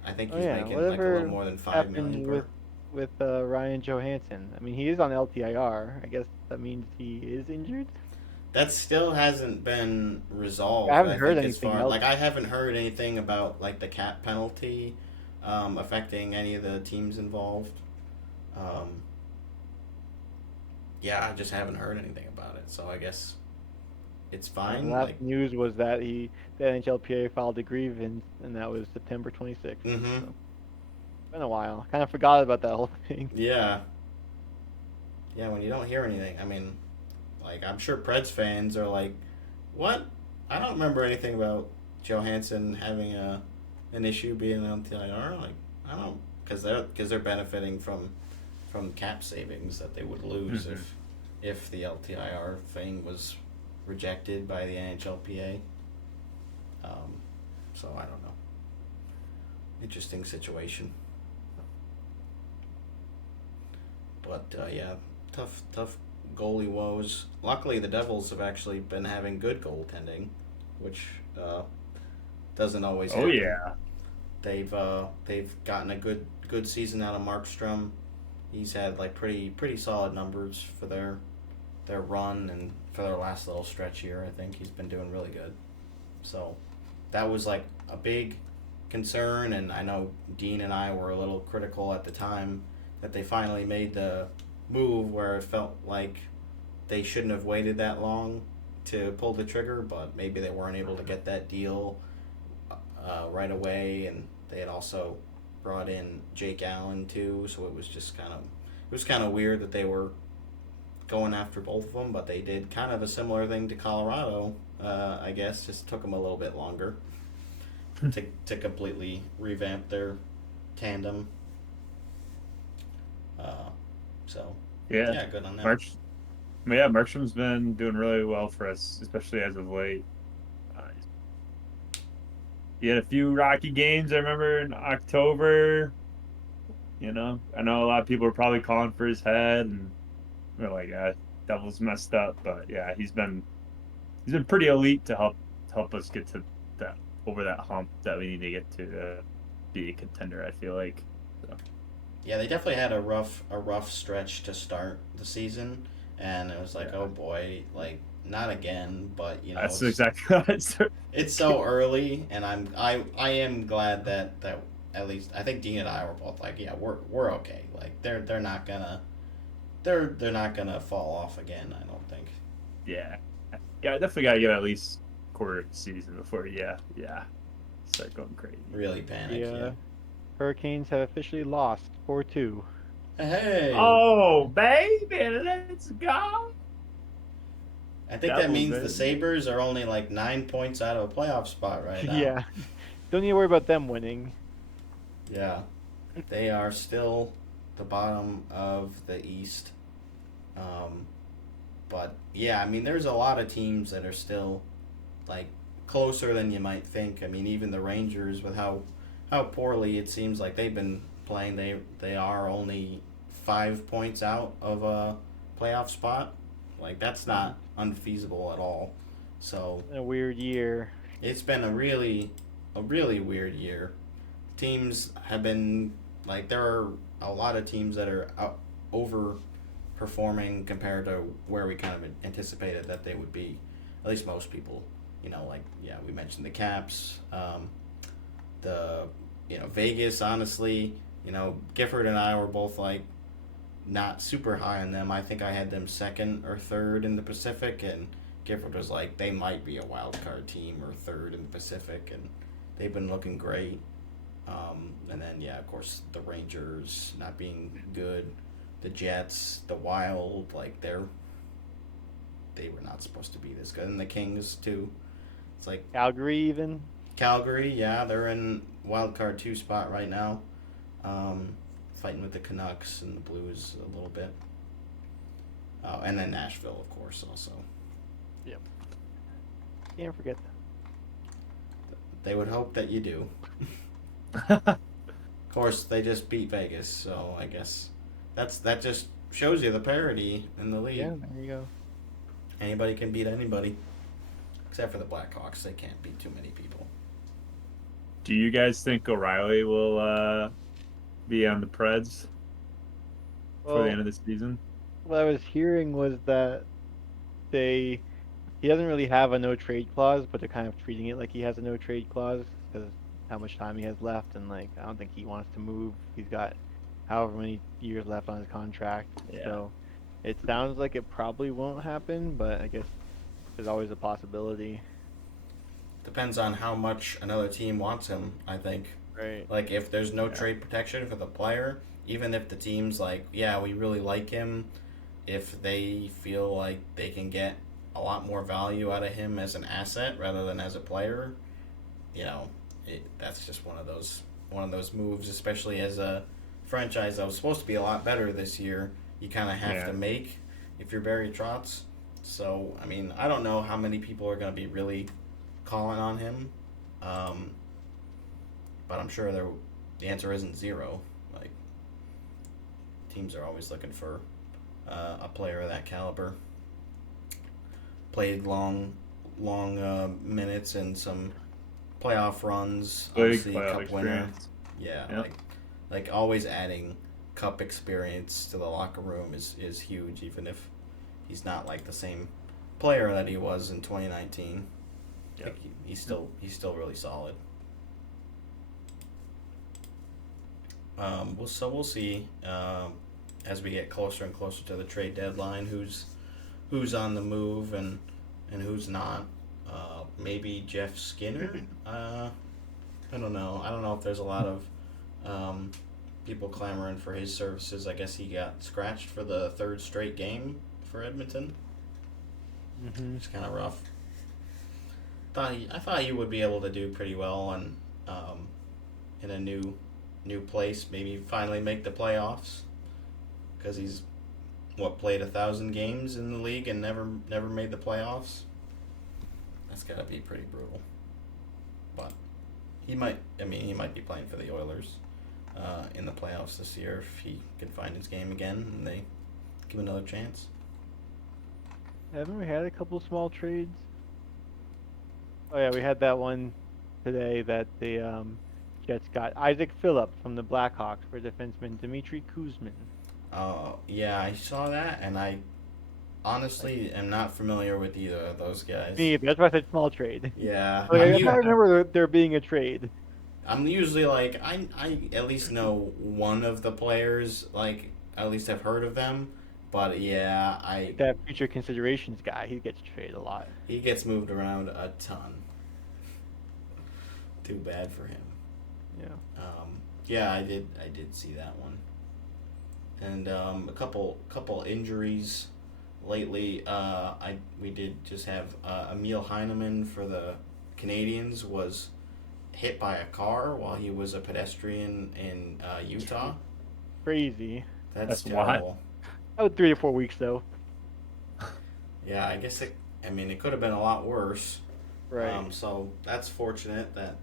I think he's making like a whatever little more than $5 million happened with Ryan Johansson. I mean, he is on LTIR. I guess that means he is injured. That still hasn't been resolved. I haven't heard think, as anything far else. like I haven't heard anything about like the cap penalty affecting any of the teams involved. Yeah, I just haven't heard anything about it. So I guess it's fine. The last Like, news was that the NHLPA filed a grievance, and that was September 26th. mm-hmm. So, it's been a while. Kind of forgot about that whole thing. Yeah. Yeah, when you don't hear anything, I mean, like I'm sure Preds fans are like, "What? I don't remember anything about Johansson having an issue being on TIR." Like, I don't, because they're benefiting from cap savings that they would lose if the LTIR thing was rejected by the NHLPA. So I don't know. Interesting situation. But yeah, tough goalie woes. Luckily, the Devils have actually been having good goaltending, which doesn't always happen. Oh yeah. They've gotten a good season out of Markstrom. He's had like pretty solid numbers for their run and for their last little stretch here. I think he's been doing really good. So that was like a big concern, and I know Dean and I were a little critical at the time that they finally made the move where it felt like they shouldn't have waited that long to pull the trigger, but maybe they weren't able to get that deal right away, and they had also brought in Jake Allen too, so it was kind of weird that they were going after both of them, but they did kind of a similar thing to Colorado, I guess, just took them a little bit longer to completely revamp their tandem. So yeah, good on that. Marchand's been doing really well for us, especially as of late. he had a few rocky games. I remember in October. You know, I know a lot of people are probably calling for his head, and we're like, Devil's messed up. But yeah, he's been pretty elite to help us get to that over that hump that we need to get to be a contender. I feel like. So. Yeah, they definitely had a rough stretch to start the season, and it was like, oh boy, like not again. But That's it's exactly what it's. it's so early, and I am glad that at least I think Dean and I were both like, yeah, we're okay. Like they're not gonna they're not gonna fall off again. I don't think. Yeah, yeah, I definitely gotta get at least quarter of the season before, start going crazy. Really panic. Yeah. The Hurricanes have officially lost 4-2. Hey, Oh, baby, let's go. I think that Devils, means the baby. Sabres are only like 9 points out of a playoff spot right now. Yeah. Don't need to worry about them winning. Yeah, they are still the bottom of the East. Um, but yeah, I mean, there's a lot of teams that are still like closer than you might think. I mean, even the Rangers, with how poorly it seems like they've been playing, they are only 5 points out of a playoff spot. Like that's not unfeasible at all. So A weird year. it's been a really weird year. Teams have been like there are a lot of teams that are overperforming compared to where we kind of anticipated that they would be. At least most people, like yeah, we mentioned the Caps, the Vegas. Honestly, Gifford and I were both like not super high on them. I think I had them second or third in the Pacific, and Gifford was like they might be a wild card team or third in the Pacific, and they've been looking great. And then yeah, of course the Rangers not being good, the Jets, the Wild, like they were not supposed to be this good, and the Kings too. It's like Calgary even. Calgary, yeah, they're in wild card 2 spot right now, fighting with the Canucks and the Blues a little bit. Oh, and then Nashville, of course, also. Yep. Can't forget them. They would hope that you do. Of course, they just beat Vegas, so I guess that just shows you the parity in the league. Yeah, there you go. Anybody can beat anybody, except for the Blackhawks. They can't beat too many people. Do you guys think O'Reilly will be on the Preds for the end of the season? What I was hearing was that he doesn't really have a no trade clause, but they're kind of treating it like he has a no trade clause because how much time he has left, and like I don't think he wants to move. He's got however many years left on his contract, Yeah. so it sounds like it probably won't happen, but I guess there's always a possibility. Depends on how much another team wants him, I think. Right. Like, if there's no trade protection for the player, even if the team's like, yeah, we really like him, if they feel like they can get a lot more value out of him as an asset rather than as a player, that's just one of those moves, especially as a franchise that was supposed to be a lot better this year. You kind of have to make if you're Barry Trotz. So, I mean, I don't know how many people are going to be really calling on him, but I'm sure the answer isn't zero. Like, teams are always looking for a player of that caliber. Played long minutes and some playoff runs. Obviously, cup winner. Yeah, Yep. like always adding cup experience to the locker room is huge, even if he's not like the same player that he was in 2019. Yep. Like he's still really solid. We'll see as we get closer and closer to the trade deadline who's on the move and who's not. Maybe Jeff Skinner. I don't know. I don't know if there's a lot of people clamoring for his services. I guess he got scratched for the third straight game for Edmonton. Mm-hmm. It's kind of rough. I thought he would be able to do pretty well and in a new place. Maybe finally make the playoffs because he's played 1,000 games in the league and never made the playoffs. That's gotta be pretty brutal. But he might. I mean, he might be playing for the Oilers in the playoffs this year if he can find his game again and they give him another chance. Haven't we had a couple small trades? Oh yeah, we had that one today that the Jets got Isaac Phillips from the Blackhawks for defenseman Dmitry Kuzmin. Oh, yeah, I saw that, and I honestly am not familiar with either of those guys. Me, that's why I said small trade. Yeah, Like, I I'm, can't remember there being a trade. I'm usually like I at least know one of the players, like at least I've heard of them, but yeah, That future considerations guy, he gets traded a lot. he gets moved around a ton. Too bad for him. Yeah. Yeah, I did see that one. And a couple injuries lately. We did just have Emil Heineman for the Canadians was hit by a car while he was a pedestrian in Utah. Crazy. That's wild. terrible. That was 3 to 4 weeks though. Yeah, I guess it could have been a lot worse. Right. So that's fortunate that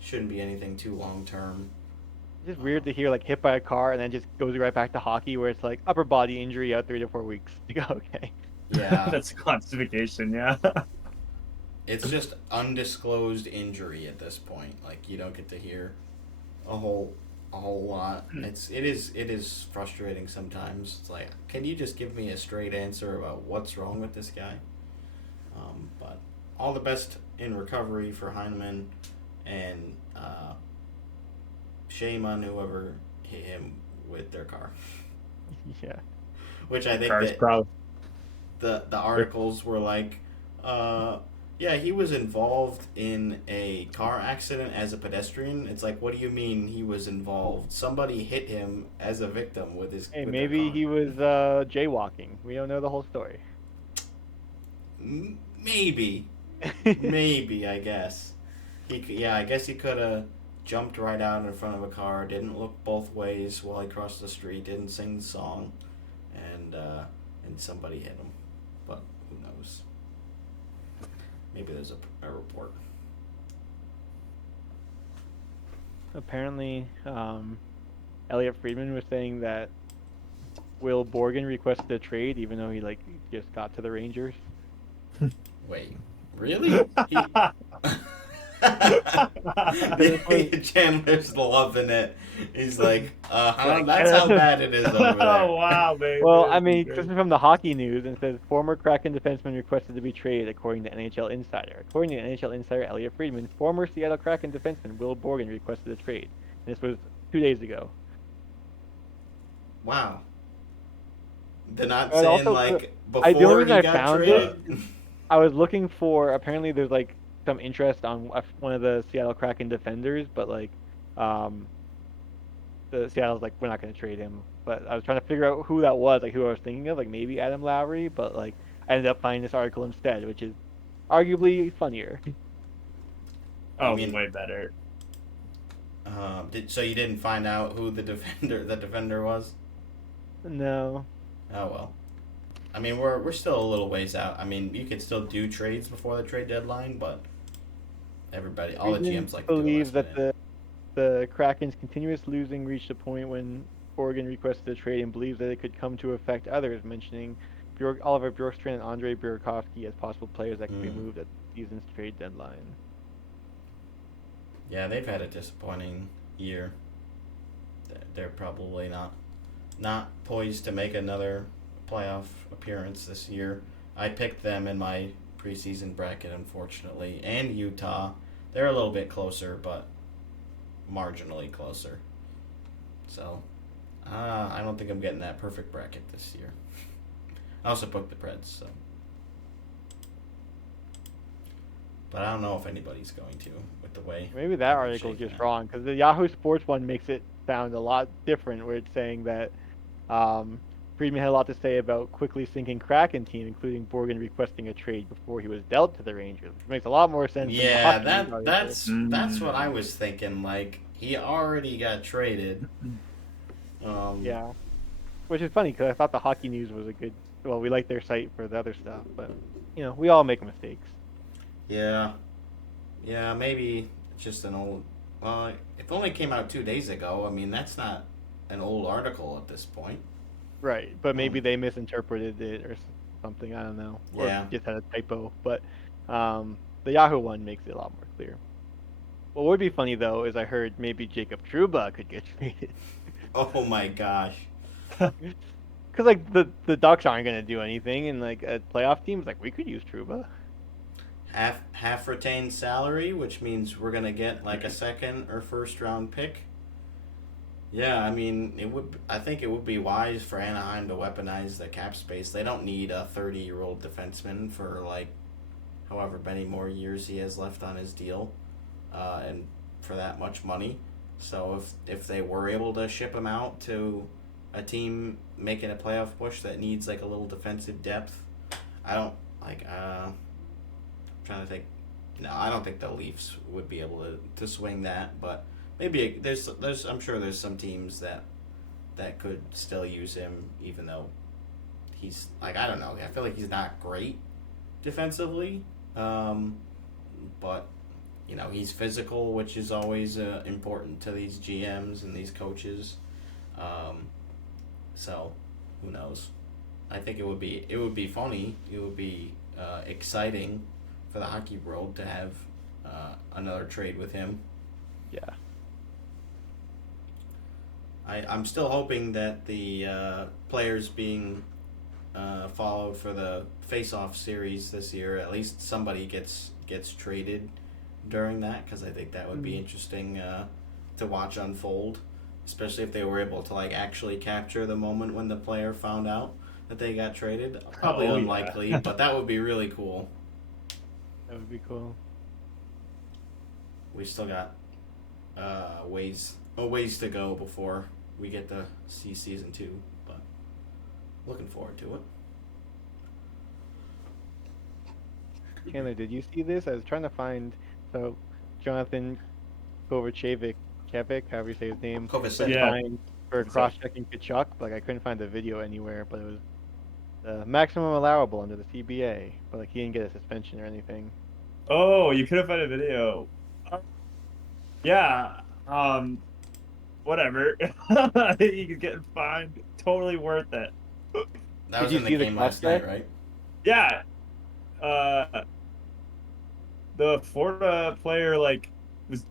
shouldn't be anything too long term. It's just weird to hear like hit by a car and then just goes right back to hockey where it's like upper body injury out 3 to 4 weeks. You go, okay. Yeah. That's classification, yeah. It's just undisclosed injury at this point. Like you don't get to hear a whole lot. It is frustrating sometimes. It's like, can you just give me a straight answer about what's wrong with this guy? But all the best in recovery for Heineman, and shame on whoever hit him with their car. Yeah. Which I think Car's that probably the articles were like, yeah, he was involved in a car accident as a pedestrian. It's like, what do you mean he was involved? Somebody hit him as a victim with his. Hey, with their maybe car. he was jaywalking. We don't know the whole story. Maybe, I guess. I guess he could have jumped right out in front of a car, didn't look both ways while he crossed the street, didn't sing the song, and somebody hit him. But who knows? Maybe there's a report. Apparently, Elliot Friedman was saying that Will Borgen requested a trade even though he just got to the Rangers. Wait, really? Chandler's loving it. He's like, that's how bad it is over there. Oh, wow, baby. Well, I mean, this is from the Hockey News, and it says former Kraken defenseman requested to be traded, according to NHL Insider. According to NHL Insider Elliot Friedman, former Seattle Kraken defenseman Will Borgen requested a trade. And this was 2 days ago. Wow. They're not And saying also, before the only reason he I got found traded. I was looking for, apparently there's some interest on one of the Seattle Kraken defenders, but the Seattle's we're not going to trade him. But I was trying to figure out who that was, who I was thinking of, maybe Adam Lowry, but I ended up finding this article instead, which is arguably funnier. Oh, I mean, way better. So you didn't find out who the defender was? No. Oh well. I mean, we're still a little ways out. I mean, you could still do trades before the trade deadline, but all the GMs like to do it believe last that minute. the Kraken's continuous losing reached a point when Oregon requested a trade and believes that it could come to affect others, mentioning Oliver Bjorkstrand and Andrei Burakovsky as possible players that could be moved at the season's trade deadline. Yeah, they've had a disappointing year. They're probably not poised to make another playoff appearance this year. I picked them in my preseason bracket, unfortunately, and Utah. They're a little bit closer, but marginally closer. So, I don't think I'm getting that perfect bracket this year. I also booked the Preds, so. But I don't know if anybody's going to with the way. Maybe that article is just wrong, because the Yahoo Sports one makes it sound a lot different, where it's saying that Friedman had a lot to say about quickly sinking Kraken team, including Borgen requesting a trade before he was dealt to the Rangers, which makes a lot more sense. Yeah, than the that's what I was thinking. He already got traded. Yeah, which is funny because I thought the Hockey News was a good. Well, we like their site for the other stuff, but we all make mistakes. Yeah, maybe just an old. Well, it only came out 2 days ago. I mean, that's not an old article at this point. Right, but maybe they misinterpreted it or something. I don't know, or Yeah. just had a typo. But the Yahoo one makes it a lot more clear. What would be funny though is I heard maybe Jacob Trouba could get traded. Oh my gosh. Because like the Ducks aren't gonna do anything, and like a playoff team's like we could use Trouba. Half retained salary, which means we're gonna get like a second or first round pick. Yeah, I mean, I think it would be wise for Anaheim to weaponize the cap space. They don't need a 30-year-old defenseman for like however many more years he has left on his deal, and for that much money. So if they were able to ship him out to a team making a playoff push that needs like a little defensive depth, I don't like. I'm trying to think. No, I don't think the Leafs would be able to swing that, but maybe there's I'm sure there's some teams that could still use him, even though he's like, I don't know. I feel like he's not great defensively, but you know, he's physical, which is always important to these GMs and these coaches. So who knows? I think it would be funny. It would be exciting for the hockey world to have another trade with him. Yeah. I'm still hoping that the players being followed for the face-off series this year, at least somebody gets traded during that, because I think that would be interesting to watch unfold, especially if they were able to like actually capture the moment when the player found out that they got traded. Probably unlikely, but that would be really cool. That would be cool. We still got ways to go before we get to see season 2, but looking forward to it. Chandler, did you see this? I was trying to find Jonathan Kovacevic, however you say his name, Kovacevic. Yeah. signed for cross-checking Kachuk. Like I couldn't find the video anywhere, but it was maximum allowable under the CBA. But like he didn't get a suspension or anything. Oh, you could have found a video. Yeah. Whatever. He's getting fined. Totally worth it. That was Did you in see the the game last cross-check? night, right? Yeah. The Florida player like was.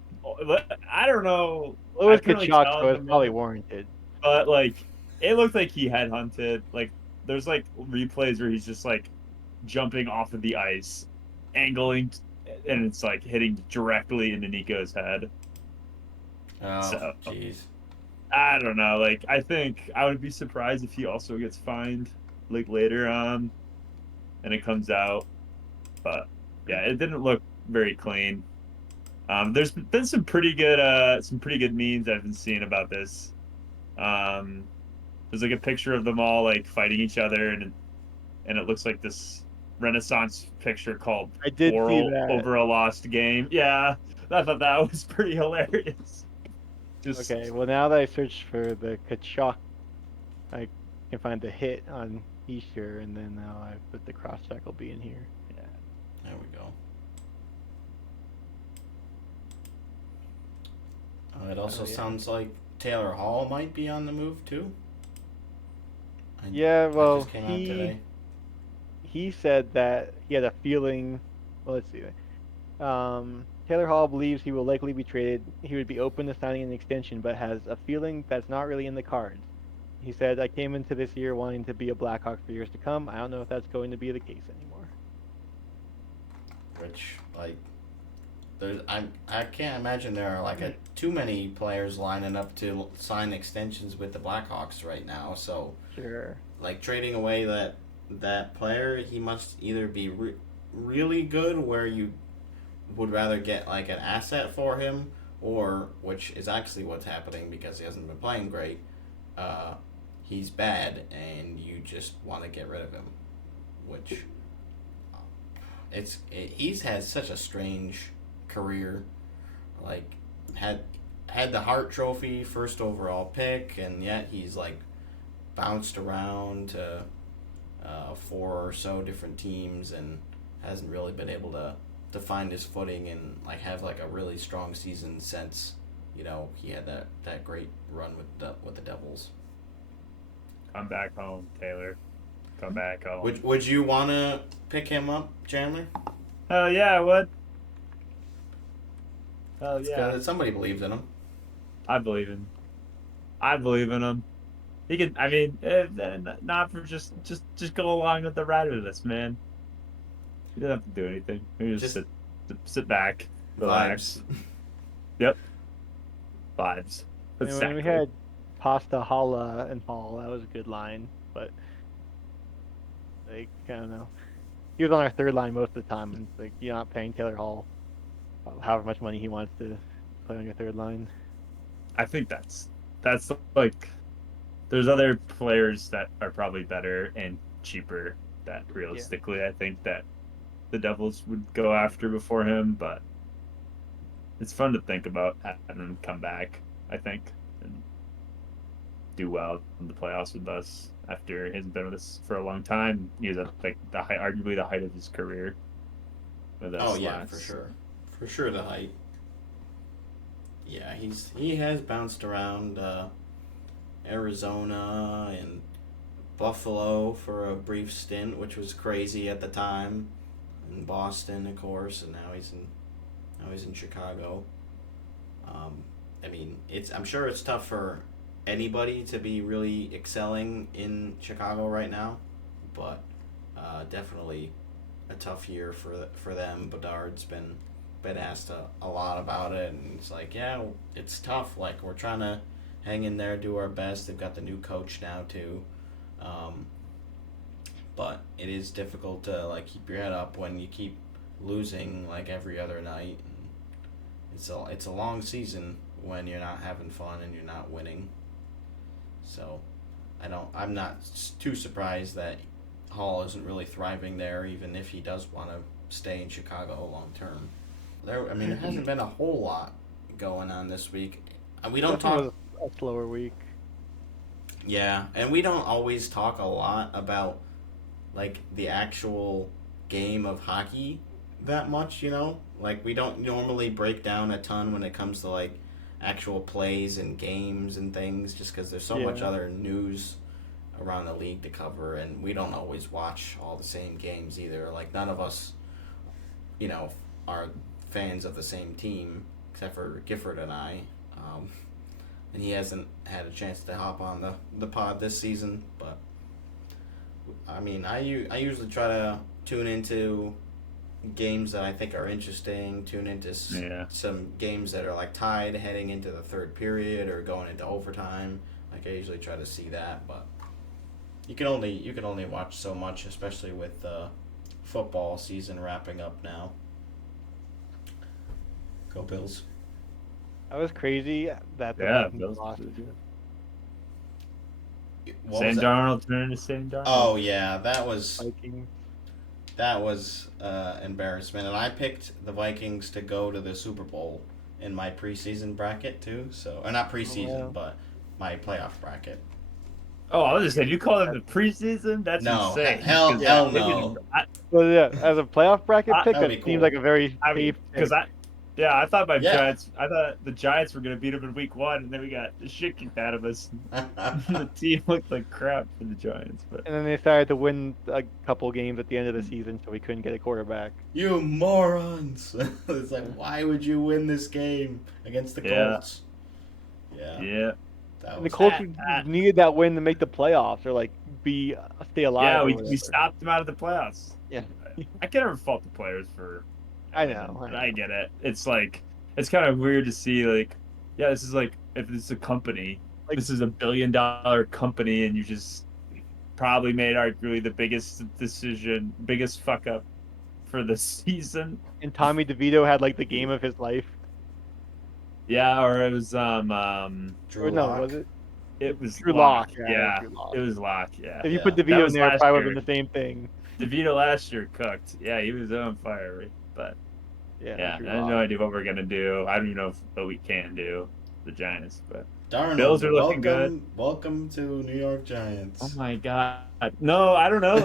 I don't know. Well, it was I couldn't really Kachuk, tell so in it's the probably moment, warranted. but like it looked like he headhunted. Like there's like replays where he's just like jumping off of the ice, angling, and it's like hitting directly into Nico's head. Oh, So jeez. I don't know. Like I think I would be surprised if he also gets fined like later on, and it comes out. But yeah, it didn't look very clean. There's been some pretty good memes I've been seeing about this. There's like a picture of them all like fighting each other, and it looks like this Renaissance picture called I did see "Quarrel that. Over a Lost Game." Yeah, I thought that was pretty hilarious. Just Okay, well now that I searched for the Kachuk, I can find the hit on Easter, and then now I put the cross-check will be in here. yeah. There we go. It also yeah. sounds like Taylor Hall might be on the move too. Yeah, well, just came out today. he said that he had a feeling. Well, let's see. Taylor Hall believes he will likely be traded. He would be open to signing an extension, but has a feeling that's not really in the cards. He said, "I came into this year wanting to be a Blackhawk for years to come. I don't know if that's going to be the case anymore." Which like, I can't imagine there are like too many players lining up to sign extensions with the Blackhawks right now. So Sure. like trading away that player, he must either be really good where you would rather get like an asset for him, or which is actually what's happening because he hasn't been playing great. He's bad, and you just want to get rid of him, which he's had such a strange career. Like had the Hart Trophy, first overall pick, and yet he's like bounced around to 4 or so different teams and hasn't really been able to to find his footing and like have like a really strong season since he had that great run with the Devils. Come back home, Taylor. Come back home. Would you want to pick him up, Chandler? Hell yeah, I would. Hell yeah. Somebody believes in him. I believe in him. He can. I mean, not for just go along with the ride with us, man. He doesn't have to do anything. He just sit back, relax. Vibes. Yep. Vibes. When we had Pasta, Holla, and Hall, that was a good line, but like I don't know. He was on our third line most of the time, and like you're not paying Taylor Hall however much money he wants to play on your third line. I think that's like there's other players that are probably better and cheaper that realistically I think that the Devils would go after before him, but it's fun to think about having him come back, I think, and do well in the playoffs with us after he hasn't been with us for a long time. He was at like arguably the height of his career with us. Oh yeah, for sure the height. Yeah, he has bounced around Arizona and Buffalo for a brief stint, which was crazy at the time, and Boston, of course, and now he's in Chicago. I mean, I'm sure it's tough for anybody to be really excelling in Chicago right now, but definitely a tough year for them. Bedard's been asked a lot about it, and it's like, yeah, it's tough. Like, we're trying to hang in there, do our best. They've got the new coach now too, but it is difficult to like keep your head up when you keep losing like every other night. And it's a long season when you're not having fun and you're not winning. So I'm not too surprised that Hall isn't really thriving there, even if he does want to stay in Chicago long term. There hasn't been a whole lot going on this week. We don't talk a slower week. Yeah, and we don't always talk a lot about like the actual game of hockey that much, Like, we don't normally break down a ton when it comes to like actual plays and games and things, just because there's so much other news around the league to cover, and we don't always watch all the same games either. Like, none of us, are fans of the same team, except for Gifford and I. And he hasn't had a chance to hop on the pod this season, but I mean, I usually try to tune into games that I think are interesting, tune into some games that are like tied heading into the third period or going into overtime. Like, I usually try to see that, but you can only watch so much, especially with football season wrapping up now. Go Bills. That was crazy that the Bills lost. Sam Darnold turned into Sam Darnold. Oh yeah, that was Vikings. That was embarrassment, and I picked the Vikings to go to the Super Bowl in my preseason bracket too. So, or not preseason, but my playoff bracket. Oh, I was just saying, you call it the preseason? That's insane. Hell no. Well, yeah, as a playoff bracket pick, that'd that be seems cool. like a very safe because I thought Giants. I thought the Giants were gonna beat them in week 1, and then we got the shit kicked out of us. The team looked like crap for the Giants, but And then they started to win a couple games at the end of the season, so we couldn't get a quarterback. You morons! It's like, why would you win this game against the Colts? Yeah. And the Colts needed that win to make the playoffs, or like stay alive. Yeah, we stopped them out of the playoffs. Yeah. I can't ever fault the players for. I know. I get it. It's like, it's kind of weird to see, like, yeah, this is like, if this is a company, like, this is $1 billion company, and you just probably made arguably the biggest fuck up for the season. And Tommy DeVito had like the game of his life. Yeah, or it was Drew Lock. Was it? It was Drew Lock. Lock. Yeah, Drew Lock. it was Lock. Yeah. If you put DeVito in there, it probably would have been the same thing. DeVito last year cooked. Yeah, he was on fire, but. Yeah, I have no idea what we're gonna do. I don't even know what we can do. the Giants, but Darnold, Bills are looking good. welcome to New York Oh Giants. my God. No, I don't know.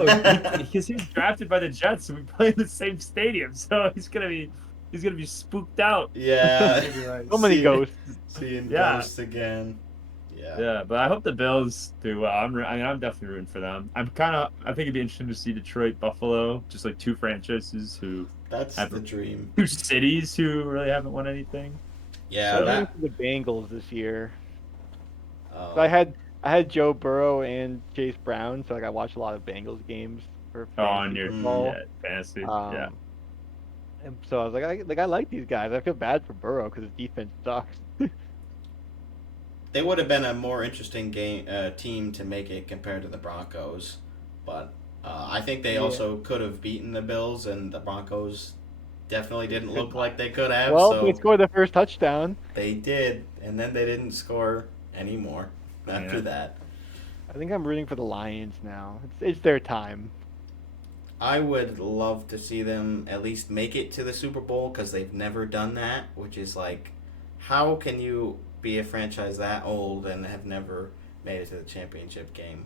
Because he was drafted by the Jets, so we play in the same stadium. So he's gonna be spooked out. Yeah, Maybe like, So many ghosts. seeing yeah, ghosts again. Yeah. yeah. But I hope the Bills do well. I'm definitely rooting for them. I think it'd be interesting to see Detroit, Buffalo, just like two franchises who That's have the dream. two cities who really haven't won anything. Yeah, I'm So rooting that. for the Bengals this year. So Oh, I had Joe Burrow and Chase Brown, so like I watched a lot of Bengals games for on fantasy your football. fantasy, yeah. Um, and so I was like I like these guys. I feel bad for Burrow because his defense sucks. they would have been a more interesting team to make it compared to the Broncos, but I think they Yeah. also could have beaten the Bills, and the Broncos definitely didn't look like they could have. Well, they So scored the first touchdown. they did, and then they didn't score anymore after Yeah. that. I think I'm rooting for the Lions now. It's their time. I would love to see them at least make it to the Super Bowl because they've never done that, which is like, how can you be a franchise that old and have never made it to the championship game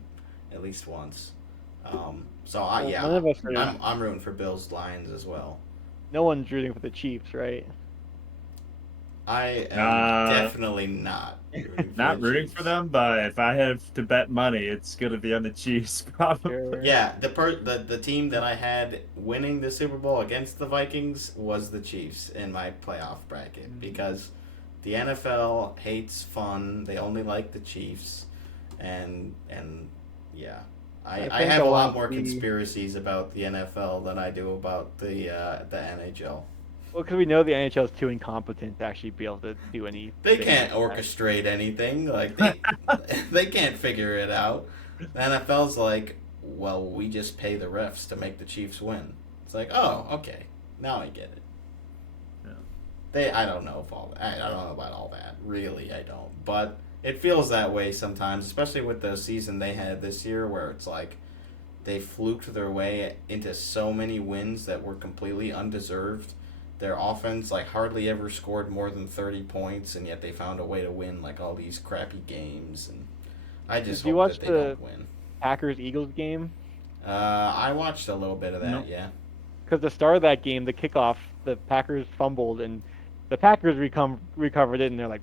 at least once? Well, Yeah, none of us are. I'm rooting for Bills Lions as well. No one's rooting for the Chiefs, right? I am Uh, definitely not rooting for Not the rooting Chiefs. for them, but if I have to bet money, it's gonna be on the Chiefs, probably. Sure. Yeah, the team that I had winning the Super Bowl against the Vikings was the Chiefs in my playoff bracket because the NFL hates fun. They only like the Chiefs, and yeah, I think have I a lot want more the- conspiracies about the NFL than I do about the NHL. Well, because we know the NHL is too incompetent to actually be able to do any. They can't orchestrate anything. Like they can't figure it out. The NFL's like, well, we just pay the refs to make the Chiefs win. It's like, oh, okay, now I get it. Yeah. I don't know if I don't know about all that. Really, I don't. But it feels that way sometimes, especially with the season they had this year, where it's like they fluked their way into so many wins that were completely undeserved. Their offense like hardly ever scored more than 30 points, and yet they found a way to win like all these crappy games. And I just Did you hope watch that they don't win. Packers Eagles game? I watched a little bit of that. Nope. Yeah. Because the start of that game, the kickoff, the Packers fumbled and the Packers recovered it, and they're like,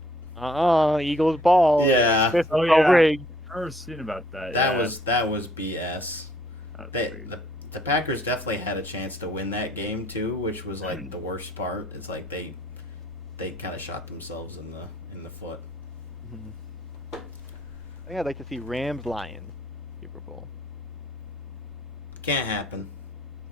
Eagles ball. Yeah. This is Oh, so yeah. rigged. I've never seen about that. That yeah. was BS. That's They weird. the Packers definitely had a chance to win that game too, which was like the worst part. It's like they kind of shot themselves in the foot. I think I'd like to see Rams Lions Super Bowl. Can't happen.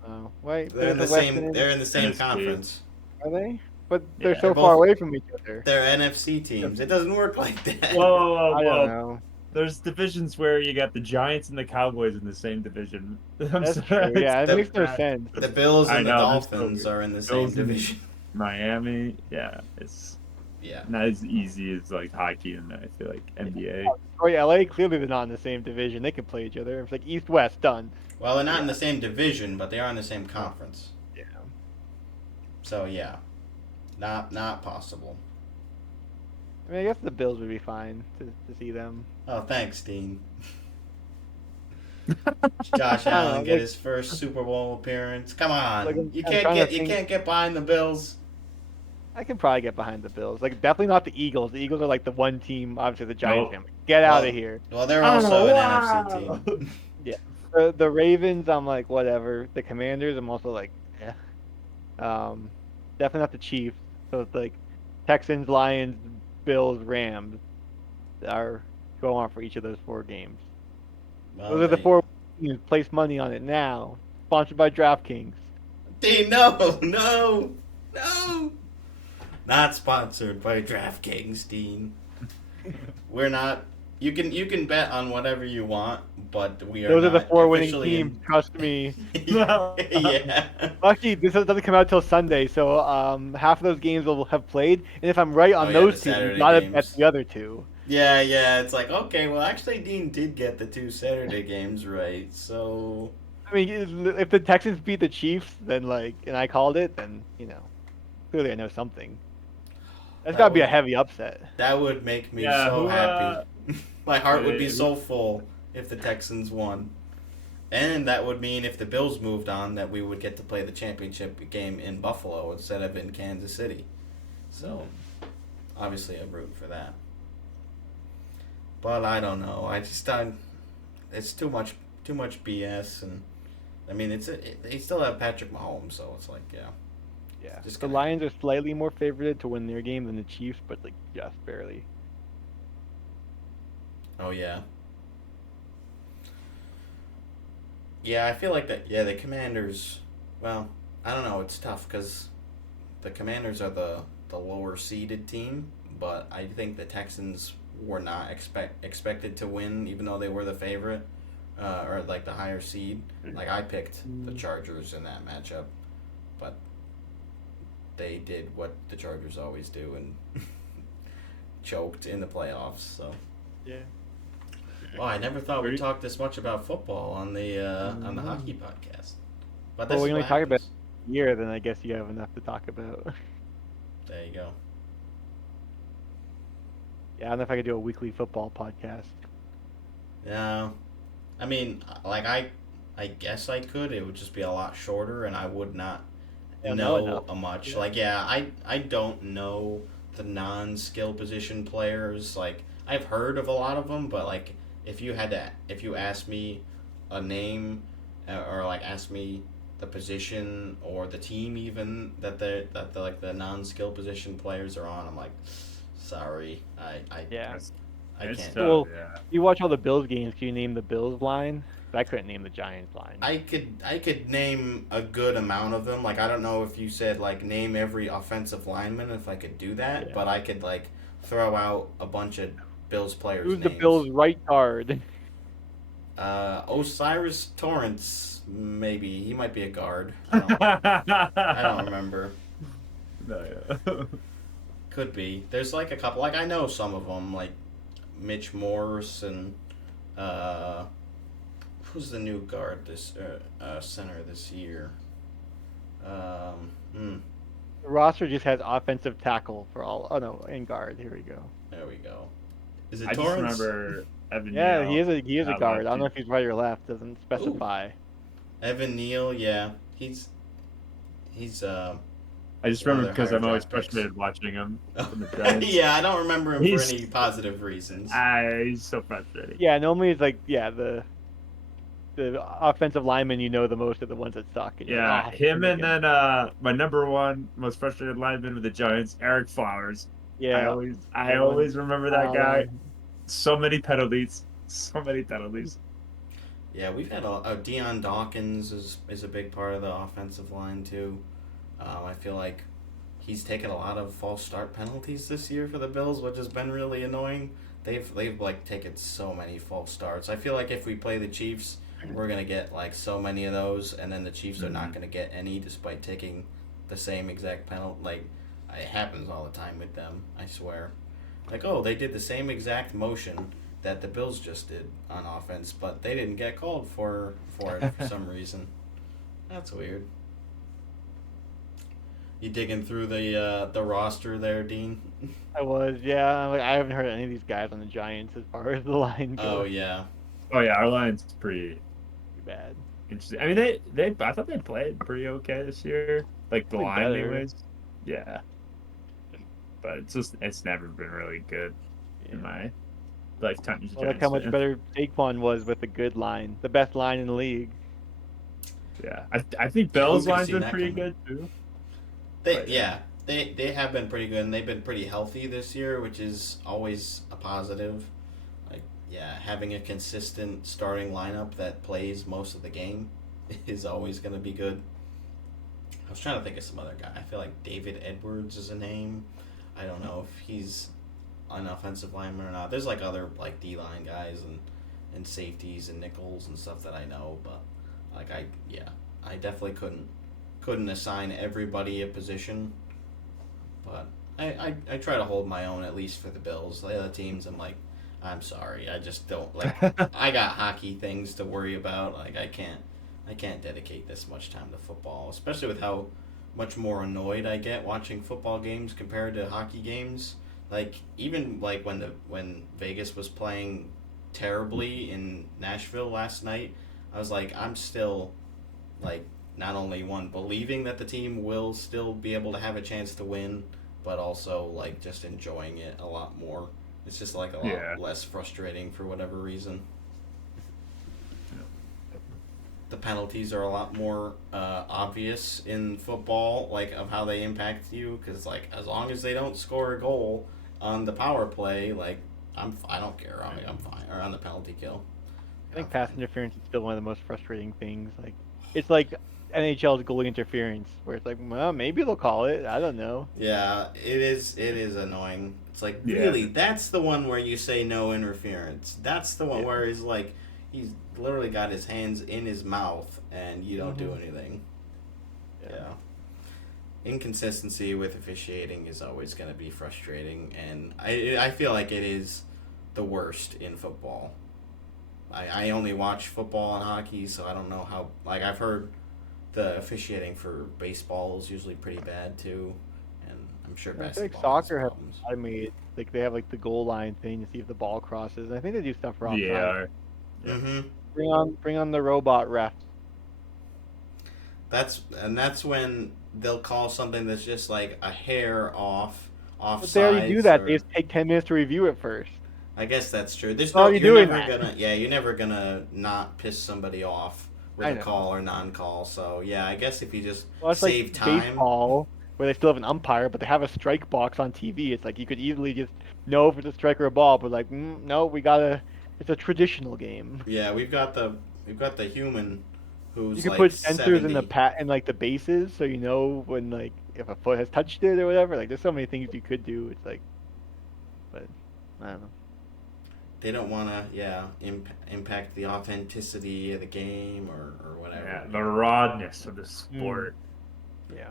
Oh, wait, They're in the the same. Western- They're in the same NFC. conference. Are they? But they're Yeah, so they're far both- away from each other. They're NFC teams. It doesn't work like that. Whoa, I don't know. There's divisions where you got the Giants and the Cowboys in the same division. That's true. Yeah, it the- makes no sense. The Bills I and the know, they're so Dolphins weird. are in the Bills same and- division. Miami, yeah, it's Yeah. not as easy as like hockey and I feel like NBA. Detroit, LA, clearly they're not in the same division. They can play each other. It's like East West done. Well, they're not in the same division, but they are in the same conference. Yeah. So yeah, not possible. I mean, I guess the Bills would be fine to see them. Oh, thanks, Dean. Josh I don't Allen know, get like- his first Super Bowl appearance. Come on, Like, I'm you trying to can't think- get behind the Bills. I can probably get behind the Bills. Like, definitely not the Eagles. The Eagles are like the one team, obviously the Giants. Nope. Get out Well- of here. Well, they're Oh, also an wow. NFC team. The Ravens, I'm like, whatever. The Commanders, I'm also like, yeah. Definitely not the Chiefs. So it's like Texans, Lions, Bills, Rams are go on for each of those 4 games. Well, Those are the they- 4 teams. Place money on it now. Sponsored by DraftKings. Dean, no. Not sponsored by DraftKings, Dean. We're not. You can bet on whatever you want, but we are. Those are the not 4 winning officially teams. Trust me. yeah. Actually, this doesn't come out till Sunday, so half of those games will have played. And if I'm right on Oh, yeah, those the Saturday teams, not games. bet the other 2. Yeah. It's like, okay, well, actually, Dean did get the 2 Saturday games right, so. I mean, if the Texans beat the Chiefs, then and I called it, then clearly I know something. That's That got to be a would- heavy upset. That would make me Yeah, so who, happy. My heart would be who- so full if the Texans won. And that would mean if the Bills moved on that we would get to play the championship game in Buffalo instead of in Kansas City. So, obviously I'm rooting for that. But I don't know. It's too much BS, and I mean they still have Patrick Mahomes, so it's like Yeah. Just The gonna- Lions are slightly more favored to win their game than the Chiefs, but like just barely. oh yeah. Yeah, I feel like that. Yeah, the Commanders. Well, I don't know. It's tough because the Commanders are the lower seeded team, but I think the Texans were not expected to win, even though they were the favorite, or like the higher seed. Like I picked the Chargers in that matchup, but they did what the Chargers always do and choked in the playoffs. So. Yeah. Well, I never thought we Very- talked this much about football on the hockey podcast. But Well, that's we only what talk about happens. year, then I guess you have enough to talk about. There you go. Yeah, I don't know if I could do a weekly football podcast. Yeah, I mean, like I guess I could. It would just be a lot shorter, and I would not Yeah, know know enough. a much. Yeah. Like, yeah, I don't know the non-skill position players. Like, I've heard of a lot of them, but like, if you asked me a name, or like asked me the position or the team even that the non-skill position players are on, I'm like, sorry, I Yeah. I It's can't. tough, Well, yeah. You watch all the Bills games. Can you name the Bills line? I couldn't name the Giants line. I could name a good amount of them. Like, I don't know if you said like name every offensive lineman, if I could do that, Yeah. but I could like throw out a bunch of Bills players' Who's names. the Bills' right guard? Osiris Torrance, maybe he might be a guard. I don't remember. No, yeah. Could be. There's like a couple. Like I know some of them, like Mitch Morse and who's the new guard this center this year? The roster just has offensive tackle for all. Oh no, and guard. Here we go. There we go. Is it I just Torrance? remember Evan Yeah, Neal. he is a How guard. I about don't know you? if he's right or left. Doesn't specify. Evan Neal, yeah, he's I just one of remember their because higher I'm always draft picks. frustrated watching him. From the Giants. yeah, I don't remember him He's- for any positive reasons. He's so frustrating. Yeah, normally it's like the offensive linemen you know the most are the ones that suck. And you're Yeah, like, "Oh, him I'm and making-" then my number one most frustrated lineman with the Giants, Eric Flowers. yeah, I always remember that guy. Flowers. So many penalties. So many penalties. Yeah, we've had Deion Dawkins is a big part of the offensive line too. I feel like he's taken a lot of false start penalties this year for the Bills, which has been really annoying. They've like taken so many false starts. I feel like if we play the Chiefs, we're gonna get like so many of those, and then the Chiefs are not gonna get any, despite taking the same exact penalty. Like, it happens all the time with them. I swear. Like, oh, they did the same exact motion that the Bills just did on offense, but they didn't get called for it for some reason. That's weird. You digging through the roster there, Dean? I was, yeah. Like, I haven't heard of any of these guys on the Giants as far as the line goes. Oh yeah. Oh yeah, our line's pretty Bad. interesting. I mean, they I thought they played pretty okay this year. Like the Probably line, better. anyways. Yeah. But it's never been really good in my lifetime as a Well, look Giants how much fan. better Saquon was with a good line, the best line in the league. Yeah, I think Yeah, who Bell's could've line's seen been that pretty coming? good too. They have been pretty good, and they've been pretty healthy this year, which is always a positive. Like, yeah, having a consistent starting lineup that plays most of the game is always going to be good. I was trying to think of some other guy. I feel like David Edwards is a name. I don't know if he's an offensive lineman or not. There's like other like D-line guys and safeties and nickels and stuff that I know, but like I definitely couldn't assign everybody a position. But I try to hold my own, at least for the Bills. The other teams, I'm like, I'm sorry, I just don't like. I got hockey things to worry about. Like I can't dedicate this much time to football, especially with how much more annoyed I get watching football games compared to hockey games. Like even like when Vegas was playing terribly in Nashville last night, I was like, I'm still like not only one believing that the team will still be able to have a chance to win, but also like just enjoying it a lot more. It's just like a lot less frustrating for whatever reason. The penalties are a lot more obvious in football, like of how they impact you, because like as long as they don't score a goal on the power play, like I don't care. I'm fine. Or on the penalty kill. I think pass interference is still one of the most frustrating things. Like it's like NHL's goalie interference, where it's like, well, maybe they'll call it. I don't know. Yeah, it is. It is annoying. It's like really, that's the one where you say no interference. That's the one where he's literally got his hands in his mouth and you don't do anything. Yeah. Inconsistency with officiating is always going to be frustrating, and I feel like it is the worst in football. I only watch football and hockey, so I don't know how. Like I've heard the officiating for baseball is usually pretty bad too, and I'm sure I basketball. think soccer has problems. like they have like the goal line thing to see if the ball crosses. I think they do stuff for offside. Yeah. Mm-hmm. Bring on the robot refs. That's when they'll call something that's just like a hair off. But they already do that. Or, They just take 10 minutes to review it first. I guess that's true. There's Well, no you're you're doing never that. gonna you're never gonna not piss somebody off with I a know. call or non-call. So yeah, I guess if you just Well, it's save like time. baseball, where they still have an umpire, but they have a strike box on TV. It's like you could easily just know if it's a strike or a ball, but like, no, it's a traditional game. Yeah, we've got the human who's You could like put sensors 70. in like the bases, so you know when like if a foot has touched it or whatever. Like, there's so many things you could do. It's like, but I don't know. They don't want to impact the authenticity of the game or whatever. Yeah, the rawness of the sport. Yeah.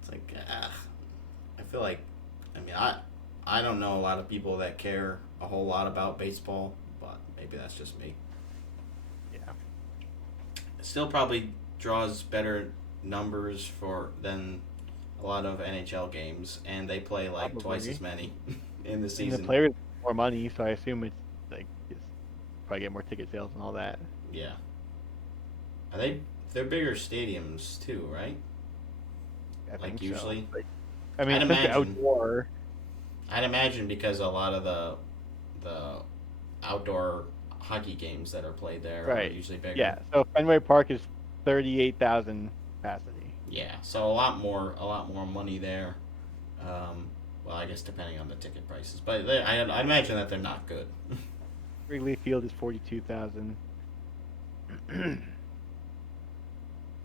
It's like I feel like I don't know a lot of people that care a whole lot about baseball, but maybe that's just me. Yeah. It still probably draws better numbers than a lot of NHL games, and they play like Probably. twice as many in the And season. the players get more money, so I assume it's like just probably get more ticket sales and all that. Yeah. They're bigger stadiums too, right? I Like think usually. So. Like, I mean, I'd since the imagine. outdoor. I'd imagine because a lot of the outdoor hockey games that are played there are usually bigger. Yeah. So Fenway Park is 38,000 capacity. Yeah. So a lot more money there. Well, I guess depending on the ticket prices, but I imagine that they're not good. Wrigley Field is 42,000.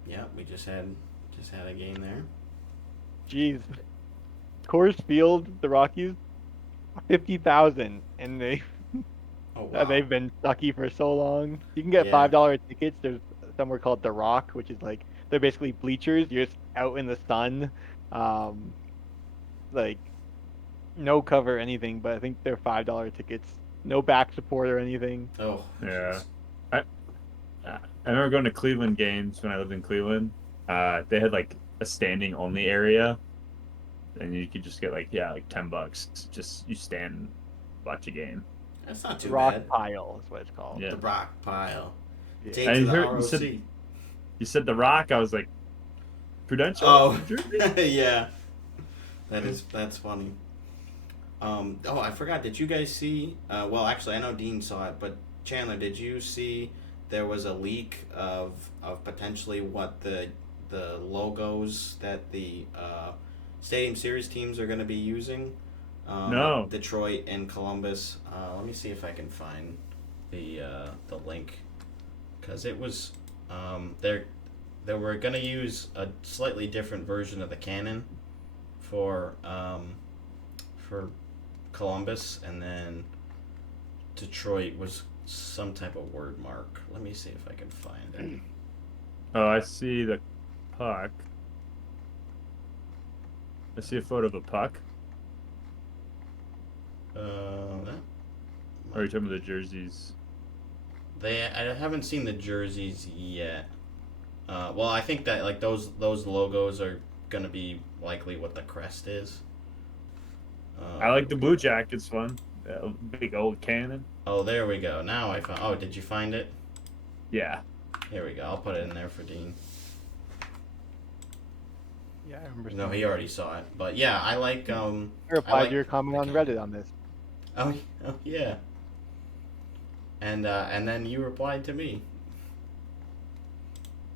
Yeah, we just had a game there. Jeez. Coors Field, the Rockies, 50,000, and they've been sucky for so long. You can get $5 tickets. There's somewhere called The Rock, which is like they're basically bleachers. You're just out in the sun, like no cover or anything. But I think they're $5 tickets. No back support or anything. Oh yeah. I remember going to Cleveland games when I lived in Cleveland. They had like a standing only area, and you could just get like $10. Just you stand and watch a game. That's not too Rock bad. Pile is what it's called. The Rock Pile. Yeah. Take And to the ROC. You said the Rock. I was like, Prudential. Oh, yeah. That's funny. I forgot. Did you guys see? Well, actually, I know Dean saw it, but Chandler, did you see? There was a leak of potentially what the logos that the Stadium Series teams are going to be using. No. Detroit and Columbus. Let me see if I can find the link, because it was they were going to use a slightly different version of the cannon for Columbus, and then Detroit was some type of word mark. Let me see if I can find it. Oh, I see the puck. I see a photo of a puck. Or are you talking about the jerseys? I haven't seen the jerseys yet. Well, I think that like those logos are gonna be likely what the crest is. I like the Blue Jackets one. Big old cannon. Oh, there we go. Now I found. Oh, did you find it? Yeah. Here we go. I'll put it in there for Dean. Yeah, I remember. No, he already saw it. But yeah, I like. I replied like to your comment the on cannon. Reddit on this. Oh, oh yeah. And then you replied to me.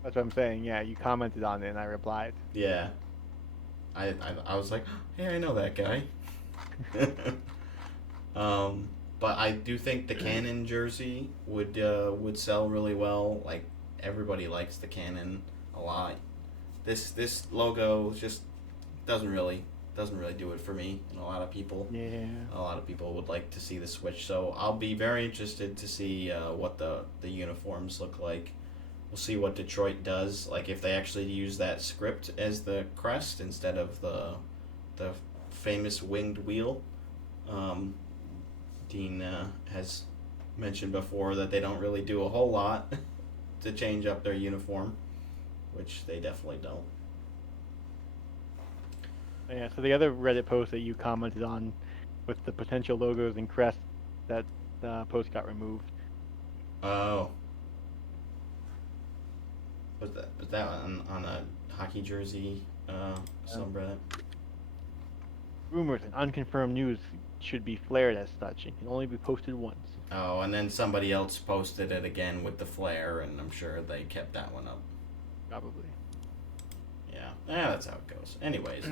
That's what I'm saying. Yeah, you commented on it and I replied. Yeah. I was like, hey, I know that guy. But I do think the Cannon jersey would sell really well. Like everybody likes the Cannon a lot. This logo just doesn't really do it for me, and a lot of people would like to see the switch. So I'll be very interested to see what the uniforms look like. We'll see what Detroit does, like if they actually use that script as the crest instead of the famous winged wheel. Dean has mentioned before that they don't really do a whole lot to change up their uniform, which they definitely don't. Yeah, so the other Reddit post that you commented on with the potential logos and crests, that post got removed. Oh. Was that on a hockey jersey subreddit? Rumors and unconfirmed news should be flared as such and can only be posted once. Oh, and then somebody else posted it again with the flare, and I'm sure they kept that one up. Probably. Yeah, that's how it goes. Anyways,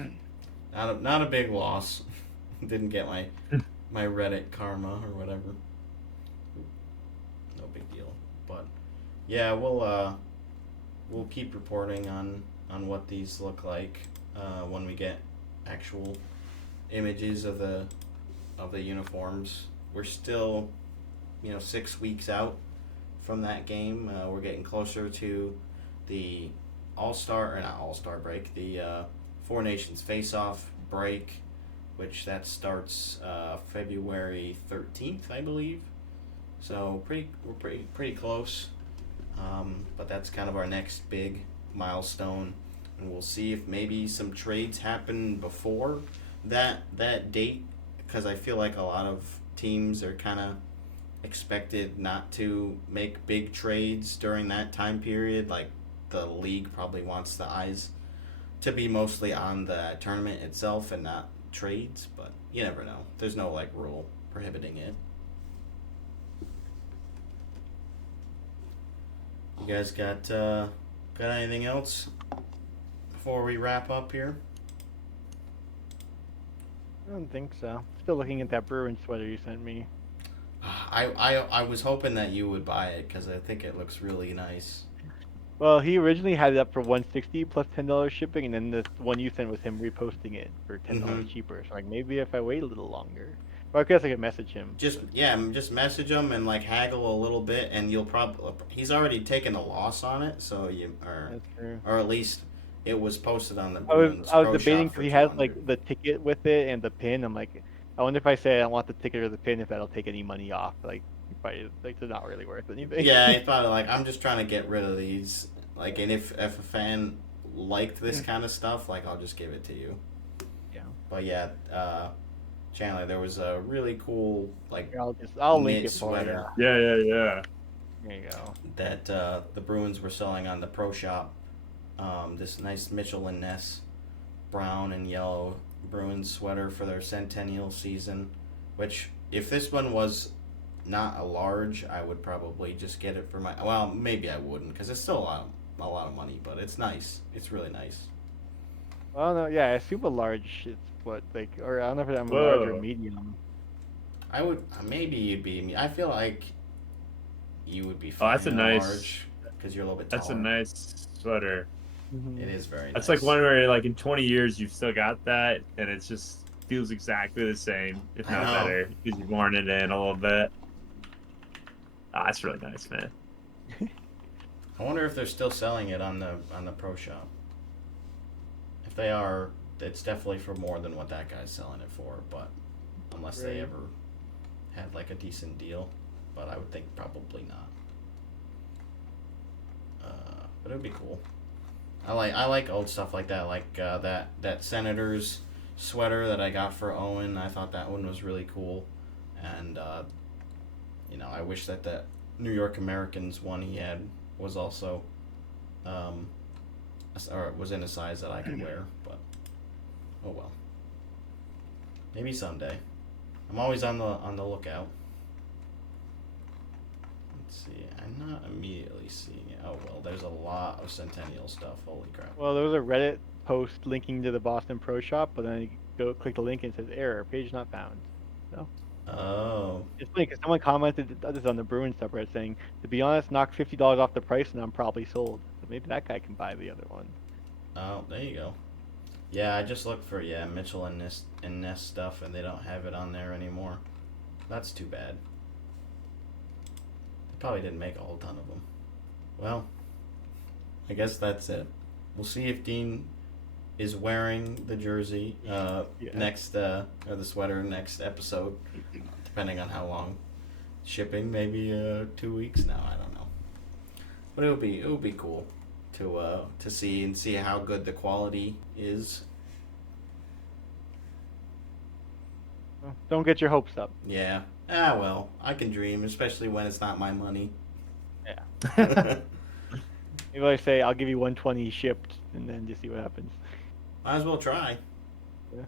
not a big loss. Didn't get my Reddit karma or whatever. No big deal. But yeah, we'll keep reporting on what these look like when we get actual images of the uniforms. We're still 6 weeks out from that game. We're getting closer to the All-Star break, the Four Nations face-off break, which that starts February 13th, I believe. So we're pretty close. But that's kind of our next big milestone, and we'll see if maybe some trades happen before that date, because I feel like a lot of teams are kind of expected not to make big trades during that time period. Like the league probably wants the eyes to be mostly on the tournament itself and not trades, but you never know. There's no like rule prohibiting it. You guys got anything else before we wrap up here? I don't think so. Still looking at that Bruin sweater you sent me. I was hoping that you would buy it because I think it looks really nice. Well, he originally had it up for $160 plus $10 shipping, and then the one you sent was him reposting it for $10 cheaper. So like maybe if I wait a little longer, or I guess I could message him. Just message him and like haggle a little bit, and you'll probably he's already taken a loss on it, so That's true. or at least it was posted on the I was Bruins Pro debating Shop for because he has 200. like the ticket with it and the pin. I'm like, I wonder if I say I don't want the ticket or the pin, if that'll take any money off. Like, probably, like they're not really worth anything. Yeah, I thought like I'm just trying to get rid of these. Like, and if a fan liked this kind of stuff, like I'll just give it to you. Yeah. But yeah, Chandler, there was a really cool like I'll link knit it for sweater. you. Yeah. There you go. That the Bruins were selling on the Pro Shop. This nice Mitchell and Ness brown and yellow Bruins sweater for their centennial season, which if this one was not a large, I would probably just get it for my, well, maybe I wouldn't because it's still a lot of money, but it's nice. It's really nice. Well, no, yeah, a super large. It's what like, or I don't know if I'm a large or Whoa. medium. I would maybe you'd be. I feel like you would be Oh, fine that's a in nice. large because you're a little bit taller. That's a nice sweater. It is very. That's nice. like one where, like, in 20 years, you've still got that, and it just feels exactly the same, if I not know. better, because you've worn it in a little bit. Ah, that's really nice, man. I wonder if they're still selling it on the Pro Shop. If they are, it's definitely for more than what that guy's selling it for. But unless they Right. ever had like a decent deal, but I would think probably not. But it would be cool. I like old stuff like that, like that Senators sweater that I got for Owen. I thought that one was really cool, and I wish that New York Americans one he had was also, or was in a size that I could wear. But oh well, maybe someday. I'm always on the lookout. Let's see. I'm not immediately seeing it. Oh well, there's a lot of Centennial stuff. Holy crap. Well, there was a Reddit post linking to the Boston Pro Shop, but then you go click the link and it says error, page not found. So Oh. it's funny because someone commented this on the Bruins subreddit saying, to be honest, knock $50 off the price and I'm probably sold. So maybe that guy can buy the other one. Oh, there you go. Yeah, I just looked for Mitchell and Ness stuff, and they don't have it on there anymore. That's too bad. They probably didn't make a whole ton of them. Well, I guess that's it. We'll see if Dean is wearing the jersey next or the sweater next episode, depending on how long. Shipping maybe 2 weeks now. I don't know, but it would be cool to see how good the quality is. Well, don't get your hopes up. Yeah. Well, I can dream, especially when it's not my money. Yeah. Maybe I say I'll give you 120 shipped, and then just see what happens. Might as well try. Yeah.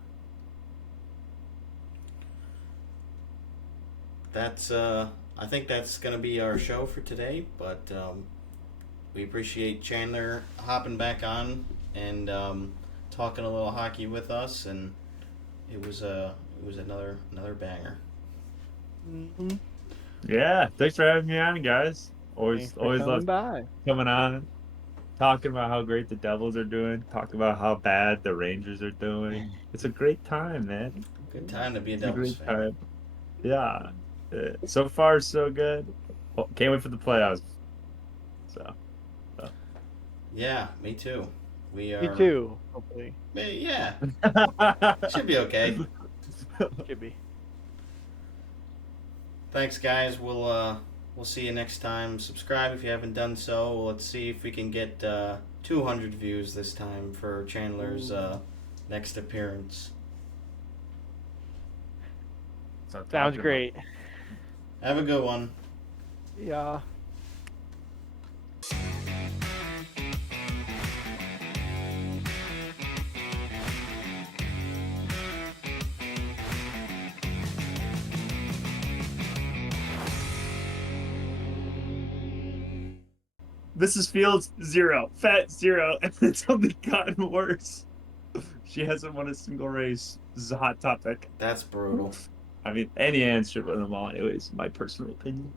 That's I think that's gonna be our show for today, but we appreciate Chandler hopping back on and talking a little hockey with us, and it was another banger. Mm-hmm. Yeah, thanks for having me on, guys. Thanks for Always coming love by. coming on, talking about how great the Devils are doing, talking about how bad the Rangers are doing. It's a great time, man. Good time to be a It's a Devils great fan. time. Yeah. So far, so good. Well, can't wait for the playoffs. So. Yeah, me too. We are. Me too, hopefully. Yeah, should be okay. Should be. Thanks, guys. We'll see you next time. Subscribe if you haven't done so. Let's see if we can get 200 views this time for Chandler's next appearance. Sounds great. Have a good one. Yeah. This is Fields 0, Fat 0, and it's only gotten worse. She hasn't won a single race. This is a hot topic. That's brutal. I mean, Annie Ann should win them all anyways, my personal opinion.